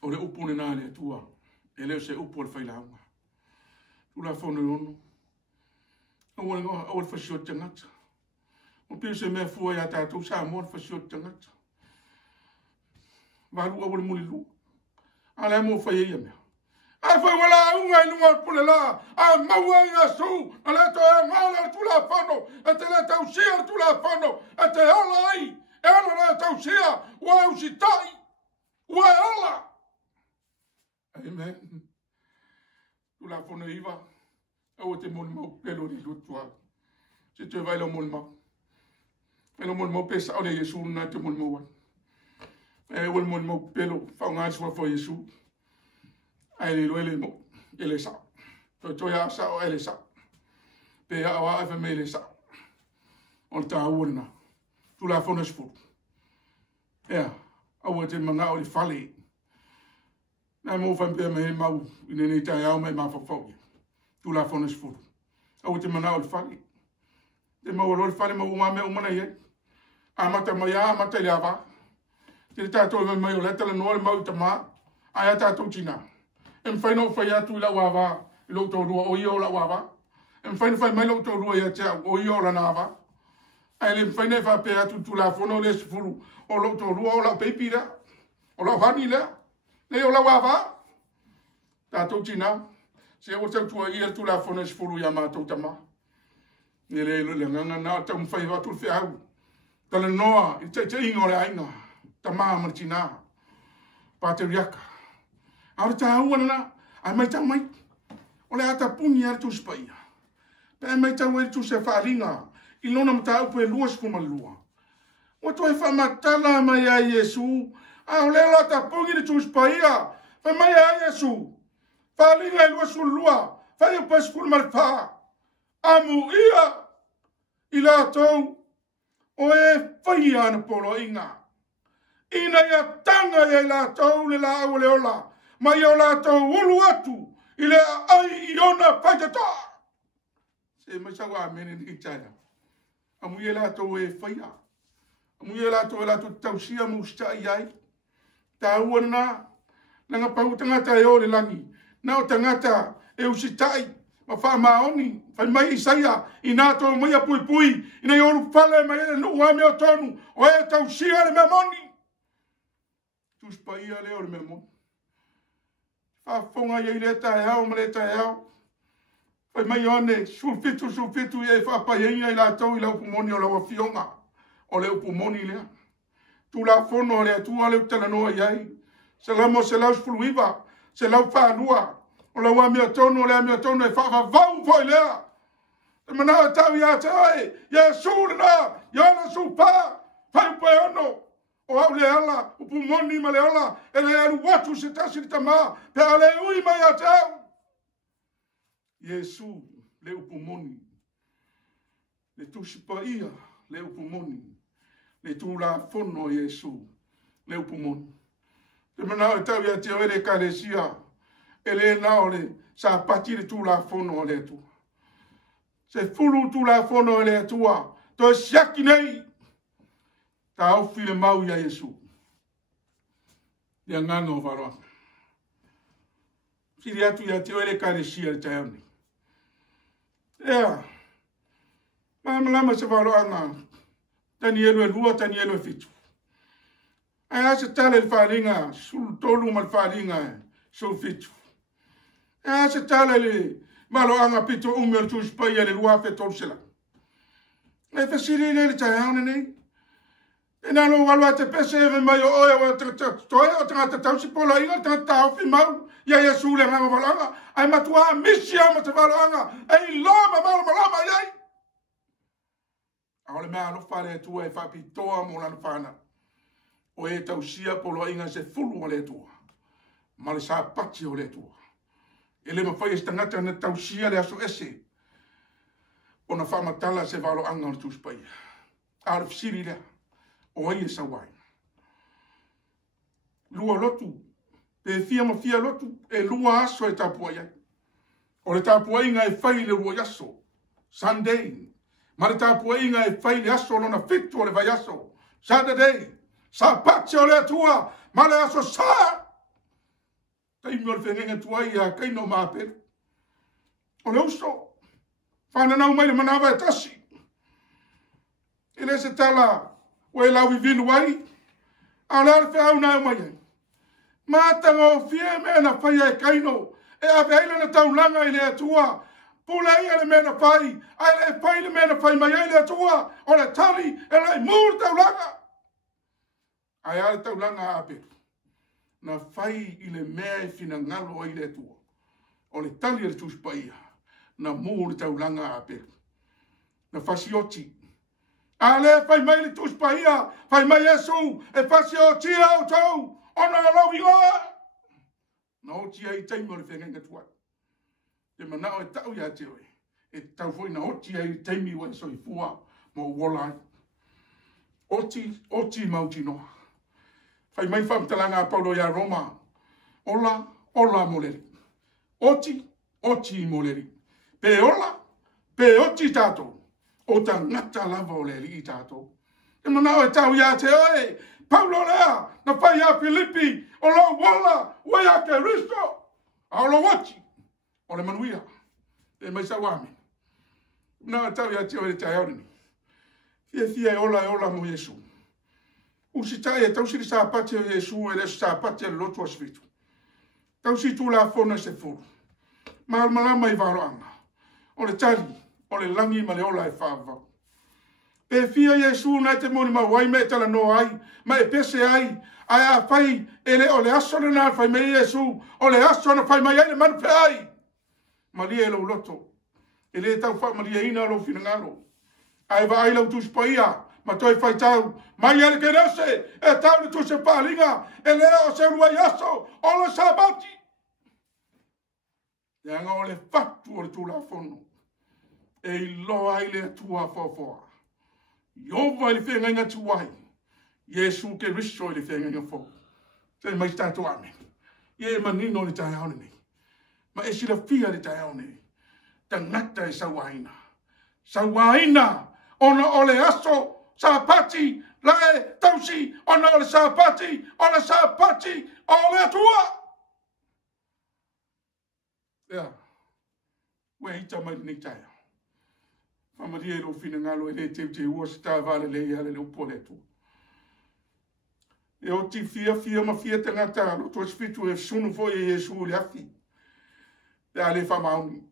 O le upune nā le tua. E leo se upu al whailaunga. Tula whono ono. O le whasio tangata. O pio se mea fua ia tātou sā mo le whasio tangata. Walu awale muli lu. Ala mo whai ia mea. A foi wala unga nunga pule la a maua ia su ala to e mala tu la fano e te la tausia tu la fano e te ola ai e ala la tausia wa usitai wa ala amen tu la fano iva o te mon mo pelo di lutua se te vai lo mon ma e lo mon mo pesa o le Yesu na te mon mo e o mon mo pelo fa nga sua fo Yesu ai le loele mo ele sa to ya sa o ele sa pe a wa fa me le sa on ta wona tu la fono sfu ya a wo te manga o le fali na mo fa pe me mau ine ni ta ya me ma fa fo tu la fono sfu a wo te manga o le fali te mo o le fali mo ma me o mana ye a mata mo ya mata le ava te ta to me mai o le tele no le mau ta ma a ta to china em fai no fai atu la wava lo to rua o io la wava em fai mai lo to rua ia te o io la nava ai le fai ne fa pe atu tu la fono le sfuru o lo to rua o la pepira o la vanila le o la wava ta to china se o te tu ia tu la fono sfuru ya ma to tama le nganga na ta fai va tu fe au ta le noa i te ingore ainga tama ma china patriaka Aure ta wana ai mai tau mai. Ole ata pungi ar tu spaia. Pe mai tau e tu se faringa. I lona mata upu e lua skuma lua. O tu e fa matala mai a Yesu. A ole la ta pungi de tu spaia. Fa mai a Yesu. Faringa e lua su lua. Fa e pas skul mal fa. Amu ia. Ila tau. O e fai ana polo inga. Ina ia tanga e la tau le la au le ola. Ma io la to ulu atu ile ai iona pajata se me sa wa meni ni chana amu ye la to e faia amu ye la to tausia mu sta ai ta wana nga pa utanga e o le langi na o tangata e usitai ma fa maoni fa mai isaia ina to mai pui ina yo fale mai no wa me tonu o e tausia le memoni tu spaia le o memoni a fonga ye le ta hao mle ta hao fai mai one sulfitu e fa pa ye ia la tau i la pumoni o la fionga o le pumoni le tu la fono le tu ale tala no ai se la mo se la fluiva se la fa lua o la wa mi tono e fa va foi le e mana ta ia tai ya sulna ya la supa fai pa ono o au le ala, o pumoni ma le ala, e le alu watu se tasi ni tama, pe ale ui mai a tau. Yesu le upumoni. Le tusipaia le upumoni. Le tula fono Yesu le upumoni. Te mana o tau ia te oere kalesia. Ele nao le sa pati le tula fono le tu. Se fulu tula fono le tua. To siaki nei. Ta au file mau ia Yesu. Ia ngano varoa. Siri atu ia te oere kalesia le taioni. Ea. Lama se varoa ngā. Tani elu e lua, tani elu e fitu. Ai se tale le wharinga, sul tolu mal wharinga, sul fitu. Ai se tale le maloanga pito umel tu spaya le lua fe tolsela. E fasiri le taiaone nei. E nalo walua te pese e mai o oe o toi o tangata tausi pola inga, tangata tau fi mau, ia ia sule ngama walanga, ai matua misi ama te walanga, ei loma malama iai. Aole mea alofa le tua e whapitoa mo lana whana. O e tausia polo inga se fulu o le tua. Ma le sa pati o le tua. E le mawhai e tangata na tausia le aso ese. O na whamatala se walo anga o le tuspai. Aole fisiri lea. O ai e sa wai. Lua lotu. Pe fia ma fia lotu. E lua aso e tapua iai. O le tapua inga e whai le lua yaso. Sunday. Ma le tapua inga e whai le aso lona fitu o le vai aso. Saturday. Sa pati o le atua. Ma le aso sa. Taimi o le whengenga tuai a kaino māpere. O le uso. Whananau mai le manawa e tasi. E le se tala. O e lau I vinu ai. A le ale whau nai mai ai. Mātanga o fie mea na whai e kaino. E awe aile na taulanga I le atua. Pula ia le mena whai. Ai le whai le mena whai mai ai le atua. O le tali e lai mūr taulanga. Ai ale taulanga aperu. Na whai I le mea e fina ngalo ai le atua. O le tali le tuspaia. Na mūr taulanga aperu. Na whasioti. Ale whai mai le tuspaia. Whai mai esu. E whasioti au tau. Ona lau iloa. Na oti ai taimo le whengenga tuai. Te manao e tau ia te oe. E tau foi na oti ai taimi wa so I fua mo wolai. Oti mauti noa. Fai mai whamtalanga Paulo ia Roma. Ola moleri. Oti moleri. Pe oti tato. O ta ngata lava o leri I tato. E manao e tau ia te oe. Paulo lea. Na whai a Filipi. O lo wala. Wea ke risto. A lo wati. O le manuia. E mai sa wame. Na tau ia te oe te aeorini. Fia e ola mo Yesu. Usitai e tausi sa pati o Yesu e le sa pati le lotu asfitu. Tausi tu la fona se furu. Malama I varoanga. O le tali, o le langi ma le ola e whaava. Pe fia Yesu na te moni ma wai me tala no ai, ma e pese ai, ai a fai ele o le aso na fai me Yesu, o le aso na fai mai ele man pe ai. Maria lo loto. Ele tau fa Maria ina lo finangalo. Ai va ai lo tu spaia. Ma toi fai tau, mai ele que nese, e tau le tu se palinga, e leo se ruai aso, o le sabati. E anga o le fatu o le tu la fono, e ilo ai le tua fofoa. Iova le whenga inga tuai, Yesu ke riso le whenga inga fo. Te mai statu ame, ie manino le tai aone nei, ma e sila fia le tai aone, tangata e sawaina, ona ole aso, sapati, lae, tausi, ona ole sapati, ole atua. Ea, ue hita mai ni taia. Whamaria lo fina ngalo e le te ua sta vale le ia le upo le tu. E o ti fia ma fia tangata, lo to spitu e sunu fo e Yesu le afi. E ale whamauni.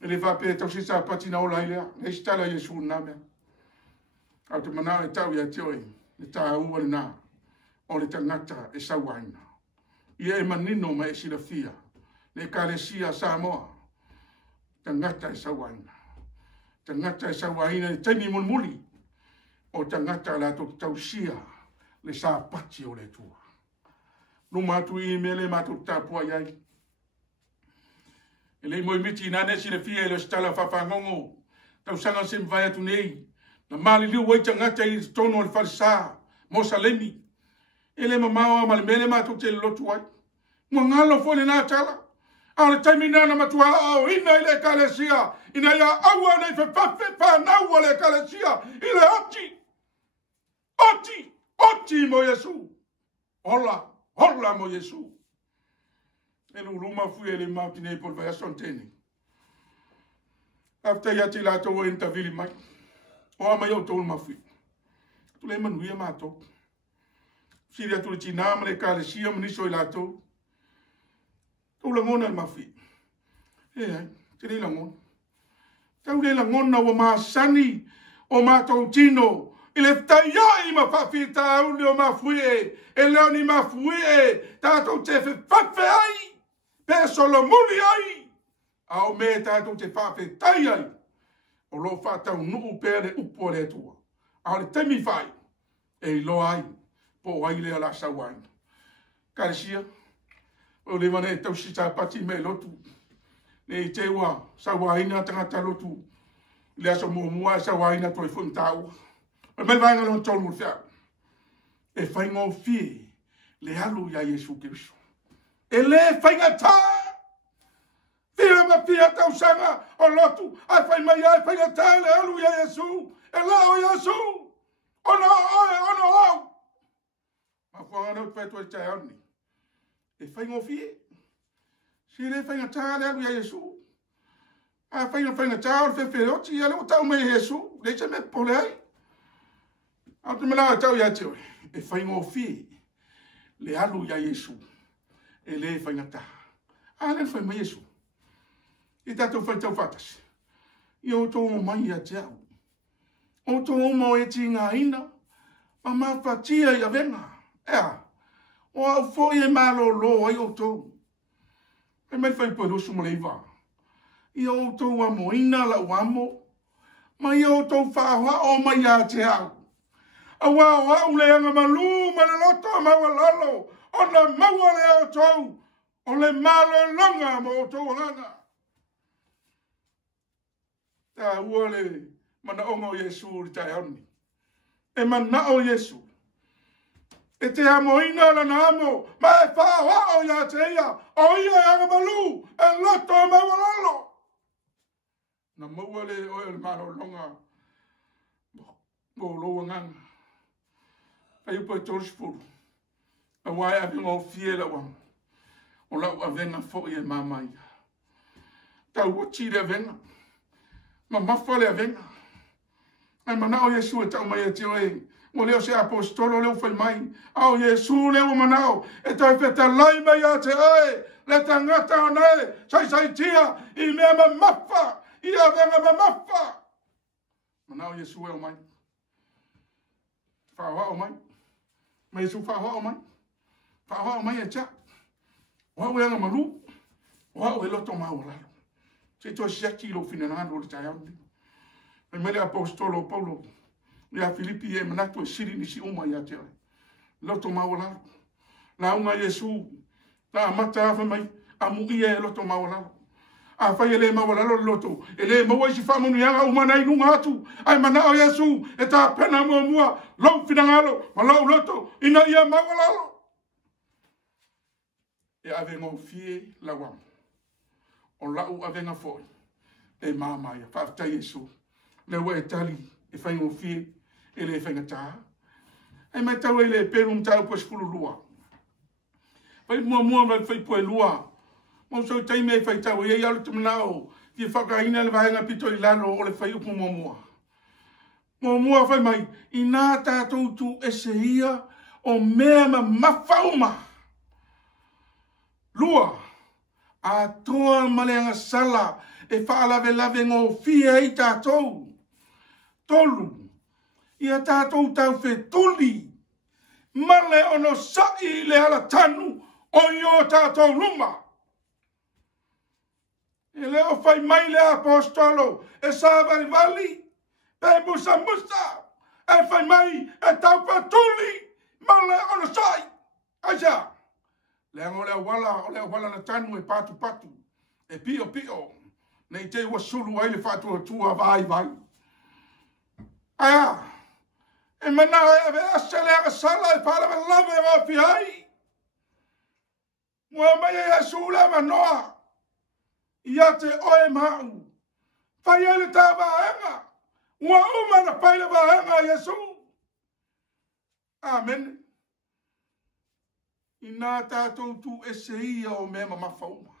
E le vape tausi sapati na ola ilea, e stala Yesu na mea. Au te manao e tau ia te oe, le tā ua le nā, o le tangata e sawaina. Ia e manino ma e sila fia, le kalesia Samoa, tangata e sawaina. Tangata e sawaina e taini mulmuli, o tangata la to tausia, le sa pati o le tua. No matu I mele matu tapua iai. E le moi miti na nesi le fia le stala fafangongo. Tau sanga sem vai atu nei. Na mali liu waita ngata i tono le farisa. Mosa lemi. E le mamawa ma le mele mato te lotu wai. Mua ngalo fone na tala. Au le taimina na matua au ina ile kalesia. Ina ia aua nei fefafe pa naua le kalesia. Ile oti. Oti. Oti mo Yesu. Hola. Hola mo Yesu. E luma fui ele mauti nei por vai asontene. After ya te la to intervili mai. O ama yo to ma fui. Tu le manu ia mato. Siria tu ti na male kale sia mani so la to. Tu la ngona ma fui. Te le la ngona. Tau le la ngona o ma sani o ma to tino. Ile taia I ma fa fita u le ma fui e le ni ma fui e ta to te fa fa ai. Pe solo muli ai. Au me tātou te whawhi tai ai. O lo whātau nuu pēre upo le tua. Au le temi whai. E lo ai. Po ai lea la sawaina. Karesia. O le wane tau sita pati me lotu. Ne te ua sawaina tangata lotu. Le aso mua sawaina toi funtau. O me vainga lo tolu mo fia. E whaingo fie. Le alu ya Yesu Kiriso. E le whainga tā. Fia ma fia tau sanga o lotu. Ai whai mai ai whainga tā le alu ya Yesu. E la o Yesu. Ono au. Ma whanga nau whai toi tai auni. E whainga fie. Si le whainga tā le alu ya Yesu. Ai whainga tā o whewhere oti. Ia leo tau mai Yesu. Le se me pole ai. Au te mena tau ya teo. E whainga fie. Le alu ya Yesu. E le whainga tā. A le whai mai Yesu. I tātou whai tau whatas. I o tō mai a te au. O tō mo e ti ngā ina. Ma ma whatia I a venga. Ea. O au fōi e malo lo ai o tō. E mai whai pōi rosu mo leiva. I o tō a mo ina la uamo. Ma I o tō whāhua o mai a te au. A wā au le anga malu ma le loto a maua lalo. O na maua le au tō. O le malo longa mo o tō langa. Ta ua le mana onga o Yesu ri tai auni. E mana o Yesu. E te amo ina la na amo. Ma e whawa o ia te ia. O ia e anga malu. E loto a maua lalo. Na maua le o e malo longa. Mo loa nganga. Ai upo e torspuru. A wai a vinga o fiela wang. O lau a venga fo I e mamai. Tau wati le venga. Ma mafale a venga. Ai mana o Yesu e tau mai e teo e. Mo leo se apostolo leo fai mai. Au Yesu leo manao. E tau feta lai mai a te ae. Le tangata o nei. Sai tia. I mea ma mafa. I a venga ma mafa. Manao Yesu e o mai. Whawa o mai. Ma Yesu whawa o mai. Whawa o mai e tia. Wau e anga malu. Wau e loto mau lalo. Se to siaki lo finanando le tai auni. E mele apostolo Paulo. Ia Filipi e manato e siri ni si uma ia te. Loto mau lalo. La unga Yesu. La amata afa mai. Amu ia e loto mau lalo. A fai ele mau lalo loto. Ele mau isi whamunu ianga umana I nunga atu. Ai mana o Yesu. E ta pena mua. Lau finangalo. Ma lau loto. Ina ia mau lalo. E ave ngau fie la wam. O lau avenga foi. E mamai. Whafta Yesu. Lewa e tali. E whai ngau fie. E le whainga tā. E mai tau e le perum tau po spulu lua. Whai mua mai whai po e lua. Mau so taime e whai tau. E alu te manao. Ki whakaina le vahenga pito I lalo. O le whai upu mua. Mua whai mai. I nā tātou tu e se ia. O mea ma mawhauma. Lua. A toa maleanga sala e whaalave ngō fia I tātou. Tolu. Ia tātou tau whetuli. Male ono sai le ala tanu o io tātou luma. E leo whai mai le apostolo e sāvari vali. E musa. E whai mai e tau whetuli. Male ono sai. Aja. Le wala na tanu e patu. E pio. Nei te ua sulu ai le whatua tua vai. Aia. E mana e ve asa le aga sala e whala me lave e wafi ai. Mua mai e asu le manoa. Ia te oe mau. Whai ele tā vaenga. Ua umana whai le vaenga Yesu. Amen. I nā tātou tu e se ia o mea mamafauma.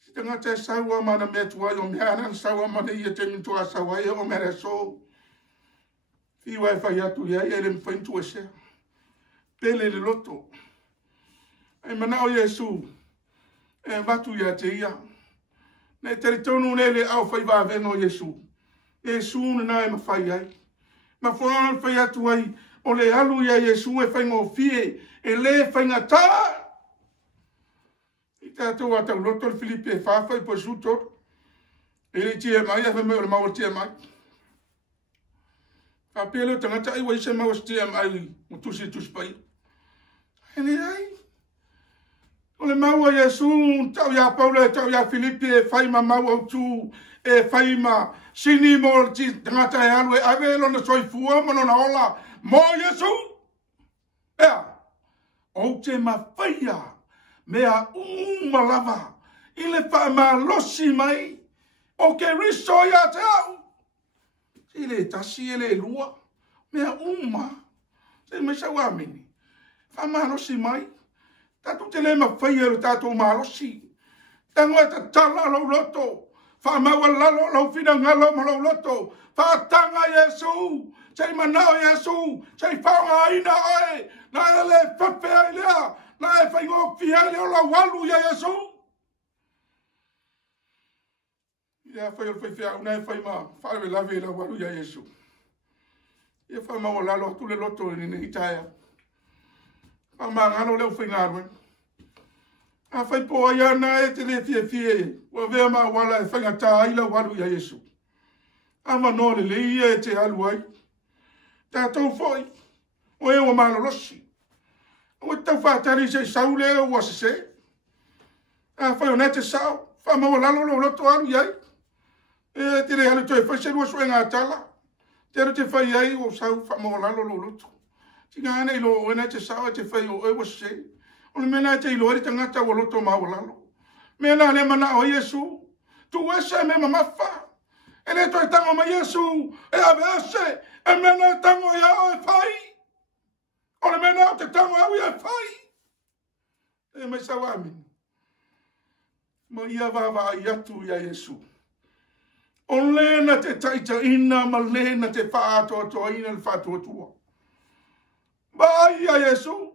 Si te ngata e saua mana mea tuai o mea ana saua mana ia te mintua saua ia o mea re so. Fiwa e whai atu ia e le mwhaintu e sea. Pele le loto. E mana o Yesu. E watu ia te ia. Ne tere tonu nele au whai wāwenga o Yesu. Yesu na e mawhai ai. Ma whanau whai atu ai. O le alu ia Yesu e whainga o fie. E le whainga tā. I tātou a tau loto le Filipe e whawhai po sutor. E le tia mai a whamau le maua tia mai. Whapelo tangata i waise maua tia mai. Mo tusi pai. E le ai. O le maua Yesu tau ia Paula tau ia Filipe e whai ma maua tu. E whai ma sini mo ti tangata e alu e ave lona soifua mo lona ola. Mo Yesu. Ea. O te mawhaia, mea lava, I le whaamalosi mai, o ke riso ia te au. Si le tasi e le lua, mea se me sa wamini. Whaamalosi mai, tatu te le mawhaia le tatou malosi. Tango e ta tala lau loto, whaamawa lalo lau whina ngalo ma lau loto, whaatanga Yesu, sei manao Yesu, sei whaunga ina oe, na ele whawhi ai lea, na e whaingo whiai leo la walu ia Yesu. Ia whai ol whai au, na e whai ma, whaewe lawe la walu ia Yesu. Ia whai maua lalo atu le loto ni ne itaia. Whai maa ngano leo whai ngarwe. A whai po ai ana e te le fie, wa vea maa wala e whainga tā ai la walu ia Yesu. Ama no le ia e te alu ai. Tātou foi, o e o malolosi. O e tau whātari se sau le o se. A whai o nete sau, wha maua lalo lo loto alu iai. E te re halu toi whai se rua sue ngā tala. Te aru te whai ai o sau wha maua lalo lo loto. Ti ngā ane ilo o e nete sau e te whai o e o se. O le mena te ilo eri tangata o loto maua lalo. Mena le mana o Yesu. Tu ese me mamafa. E ne toi tango ma Yesu. E ave ase. E mena tango ia o e whai. O le mena o te tango au ia e whai. E mai sa wamin. Ma ia wawa i atu ia Yesu. O lena te taita ina ma lena te whaato toa ina le whaato tua. Ba ia Yesu.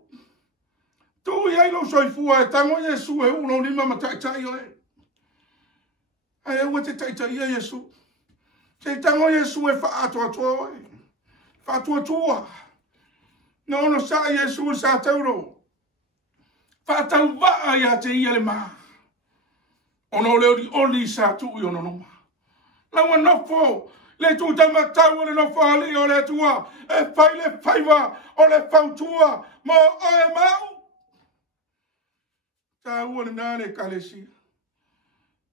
Tu ia ilo soifua e tango Yesu e ulo lima ma taitai o e. Ai ua te taita ia Yesu. Te tango Yesu e whaato toa e. Whātua tua. Na ono sa Yesu sa tauro. Whātau waa ia te ia le maa. Ono leo di oli sa tu i ono noma. Laua nofo. Le tu tamatau le nofo ali o le tua. E whai le whaiwa o le whautua. Mo o e mau. Tā ua le nāne kalesi.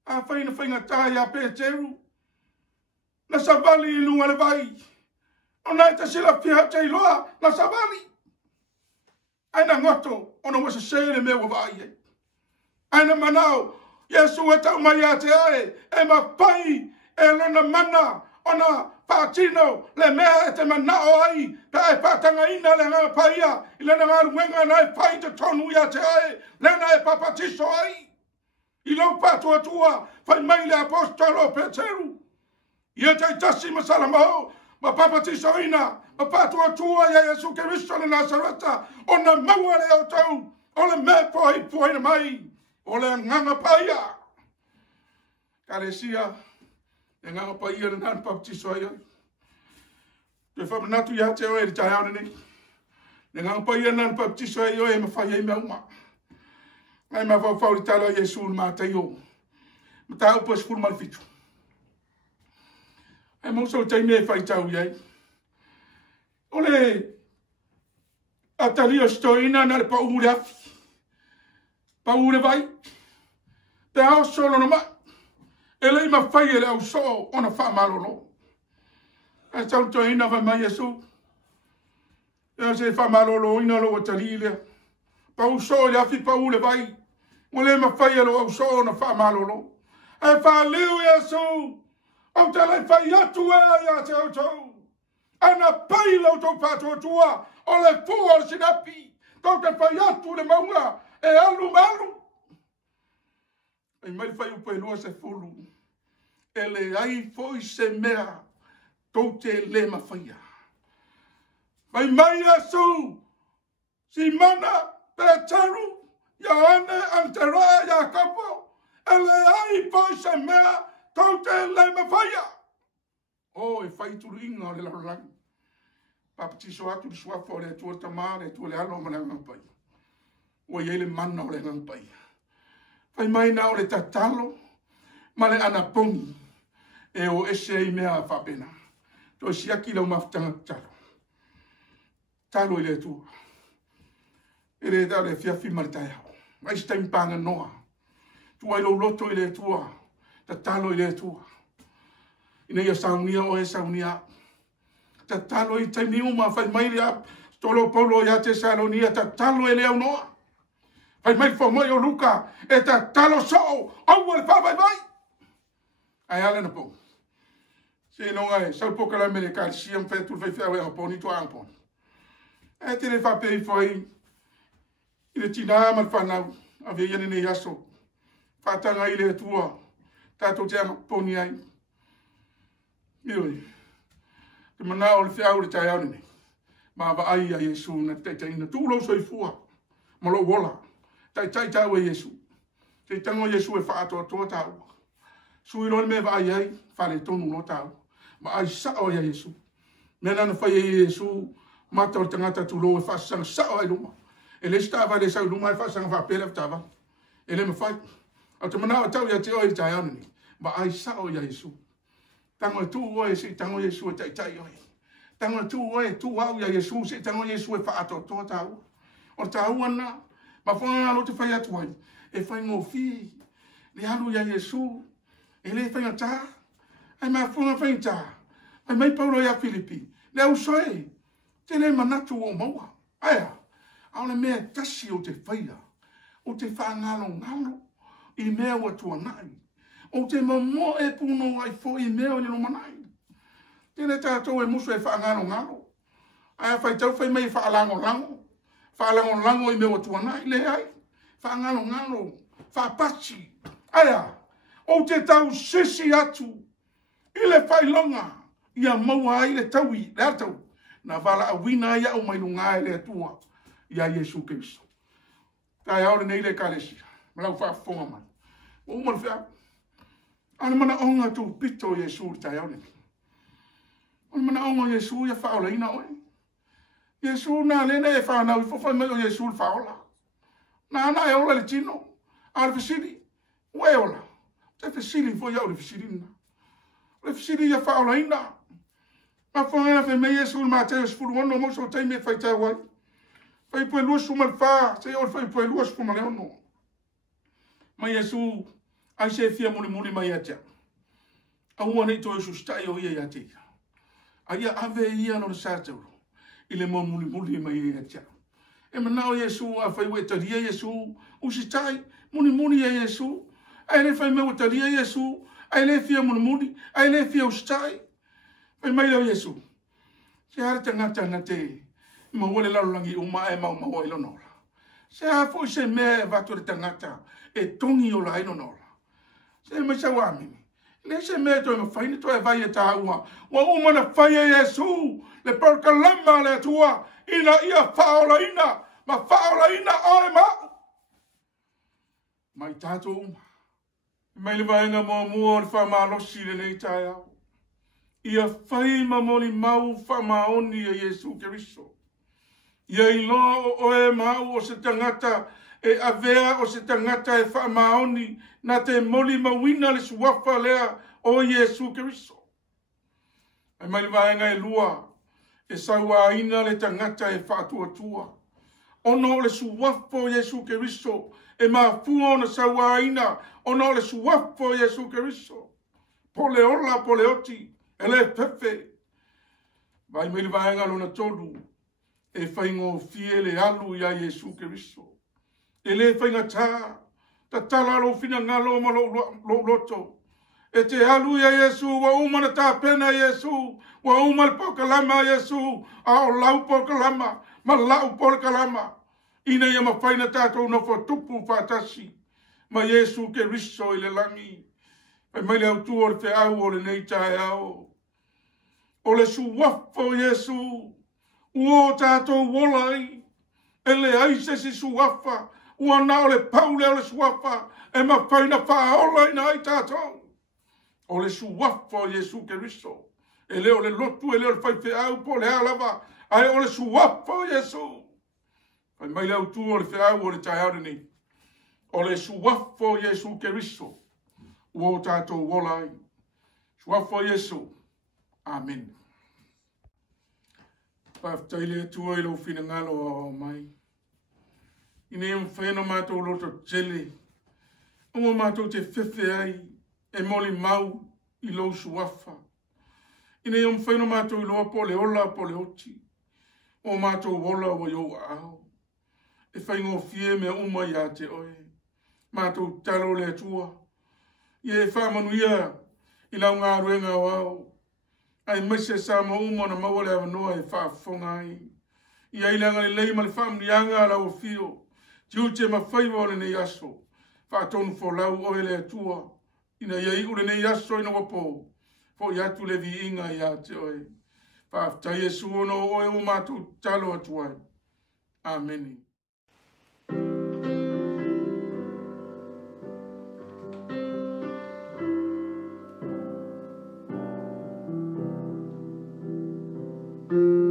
A whaina whainga tāia pe teru. Na savali i lunga le vai. Ona te sila fia te iloa na savali. Aina ngoto, ona wasa sele me wawai e. Aina manao, Yesu e tau mai a te ae, e ma pai, e lona mana, ona pātino, le mea e te manao ai, ta e pātanga ina le ngā paia, i lena ngā ruenga na e pai te tonu i a te ae, lena e papatiso ai. I lau pātua tua, whai mai le apostolo Peteru. Ia te tasi masala maho, ma papatiso ina, ma pātua tua ia Yesu Keristo le Nazareta, o na maua le au tau, o le mea pohi puaina mai, o le nganga paia. Kalesia, le nganga paia le nan papatiso ia. Te whamanatu ia te oe, te haone ni. Le nganga paia nan papatiso ia e mawhai ei mea uma. Ai ma whau ri tala Yesu le mātai o. Ma tā upa sifuru malfitu. Ai mausa o taime e whai tau iai. Ole ataria stoina na le paure afi. Paure vai. te au solo na ma. E lei ma fai e le au so ona wha malolo. E tau to ina vai mai Yesu. E se wha malolo ina lo o tarile. Pa au so le afi pa ule vai. Mo le ma fai e lo au so ona wha malolo. E wha leo Yesu. Au te lai whai atu e ia te au tau. Ana pai lau tau pātua tua. O le fua o sinapi. Tau te whai atu le maunga. E alu malu. E mai whai upo e lua se fulu. E le ai foi se mea. Tau te le ma whaia. Mai Yesu. Si mana te taru. Ya ane antera ya kapo. E le ai foi se mea. Tau te le ma whaia. O e whai turu inga o le larolangi. Papatiso atu le suafa o le atua tamā, le atua le alo ma le ngampai. O i ele mana o le ngampai. Whai mai na o le tatalo, ma le anapongi, e o ese i mea whapena. To si aki lau mafutanga talo. Talo i le atua. E le tau le fiafi maritai hao. Mai stain panga noa. Tua i lo loto i le atua. Tatalo i le atua. Ina ia saunia o e saunia. Tatalo i taimi uma fai mai rea tolo polo ia te salonia tatalo e leo noa. Fai mai fo mai o luka e tatalo so au e pa vai mai. Ai ala na po. Se no ai sa po kala me le calcium fe tu fe fe o poni to an poni. E te le fa pe foi ile tina mal fa na ave yene ne yaso. Fa tanga ile tua. Tato te poni ai. Ioi. Te mana o le whiau le tai au ni. Ma wa ai a Yesu na te ina tūlo soifua. Ma lo wola. Tai tau e Yesu. Te tango Yesu e whaato toa tau. Sui loni me wa ai ai. Whale tonu no tau. Ma ai sao ya Yesu. Mena na whai e Yesu. Mata o tangata tūlo e whaasanga sao ai luma. E le stava le sau luma e whaasanga whapele wtawa. E le ma whai. A te mana o tau ya te o i tai au ni. Ma ai sao ya Yesu. Tango tu oe se tango Yesu e tai oe. Tango tu oe tu au ya Yesu se tango Yesu e whaato toa tau. O tau ana, ma whanga alo te whai atu ai. E whai ngō whi, le alu ya Yesu, e le whai ngata, ai ma whanga whai ngata, ai mai paulo ya Filipi, le au soe, te le manatu o maua. Aia, au le mea tasi o te whaia, o te whangalo ngalo, i mea wa tua nai. O te mamo e puno ai fo i mea o ni no manai. Tene tātou e musu e whaangano ngaro. Aia whai tau whai mei whaalango lango. Whaalango lango i mea o tuanai le ai. Whaangano ngaro. Whaapachi. Aia. O te tau sisi atu. I le whai longa. Ia maua ai le taui. Le atau. Na wala a wina ia o mai lunga e le atua. Ia Yesu Kristo. Tai aore nei le kalesia. Malau whaafonga mai. O umar whia. Ana mana onga tu pito Yesu tai au ni. Ana mana onga Yesu ia faola ina oi. Yesu na lena e fa na u fo mai o Yesu faola. Na na e ola le tino. Al fisili. Wa ola. Te fisili fo ia o le fisili na. Le fisili ia faola ina. Ma fo na fe me Yesu ma te sfuru ono mo so tai me fai tai wai. Fai po lu su mal fa, se o fai po lu su mal ono. Ma Yesu ai se fia muli mai atia. A ua nei to Yesu stai o ia atia. Ai ave ia no satau. Ile mo muli mai atia. E mana o Yesu a fai we taria Yesu, u stai muli e Yesu. Ai le fai me taria Yesu, ai le fia muli, ai le fia o stai. Fai mai o Yesu. Se ara tangata na te ma wole la langi o mai ma o ilo no. Se a fo se me va to tangata e tongi o la ino no. Se me sa wami. Le se me to me fai to e vai e ta ua. Wa uma na fai e Yesu. Le porca lama le tua. Ina ia faola ina. Ma faola ina ole ma. Mai tato uma. Mai le vai nga mo mua fa ma lo si le nei tai au. Ia fai ma moli mau fa ma oni e Yesu Kristo. Ia ilo o e mau o se tangata e avea o se tangata e wha maoni na te moli mawina le suafa lea o Yesu Kristo. Ai mai vaenga e lua e saua ina le tangata e wha tua tua. Ono le suafa o Yesu Kristo e mafua ona sauaina ona o le suafo Iesu Keriso. Po le ola, po le oti, e le pepe. Vai me le vaenga lona tolu, e whaingo fie le alu ia Iesu Keriso. E le whainga tā, ta tala lo fina ngalo ma lo loto. E te alu ia Iesu, wa umana tā pena Iesu, wa umal pokalama Iesu, a o lau pokalama, ma lau pokalama. Ina ia ma whaina tātou na whatupu whātasi, ma Iesu Keriso i le langi. E mai le autu o le te au o le nei tae au. O le suafo Iesu, ua tātou wolai, e le aise si suafa, ua na o le paule o le suafa, e ma whaina whaola ina ai tātou. O le suafo Iesu Keriso, e leo le lotu, e leo le whaife au po le alava, ai o le suafo Iesu. E mai le autu o le te au o le tae au ni, o le suafo Iesu Keriso, ua tātou wolai. Suafo Iesu. Amen. Paftaile tua i lo fina ngalo o mai. Ine mwhena mātou loto tele. Ungo mātou te fefe ai e moli mau i lo suafa. Ine mwhena mātou i loa po le ola po le oti. O mātou wola o yo au. E whaingo fie me uma ia te oe. Mātou talo le tua. Ie whamanuia i lau ngā ruenga o au. Ai maise sa ma uma na mawale ava noa e whaafonga ai. I ailanga le leima le whaamrianga la o fio. Tiu te ma whaiwa o le nei aso. Whaatonu fo lau o ele atua. Ina iai ule nei aso ina wapo. Fo i atu le vi inga i a te oe. Whaaftai e suono o e o mātou talo atuai. Amen. Thank you.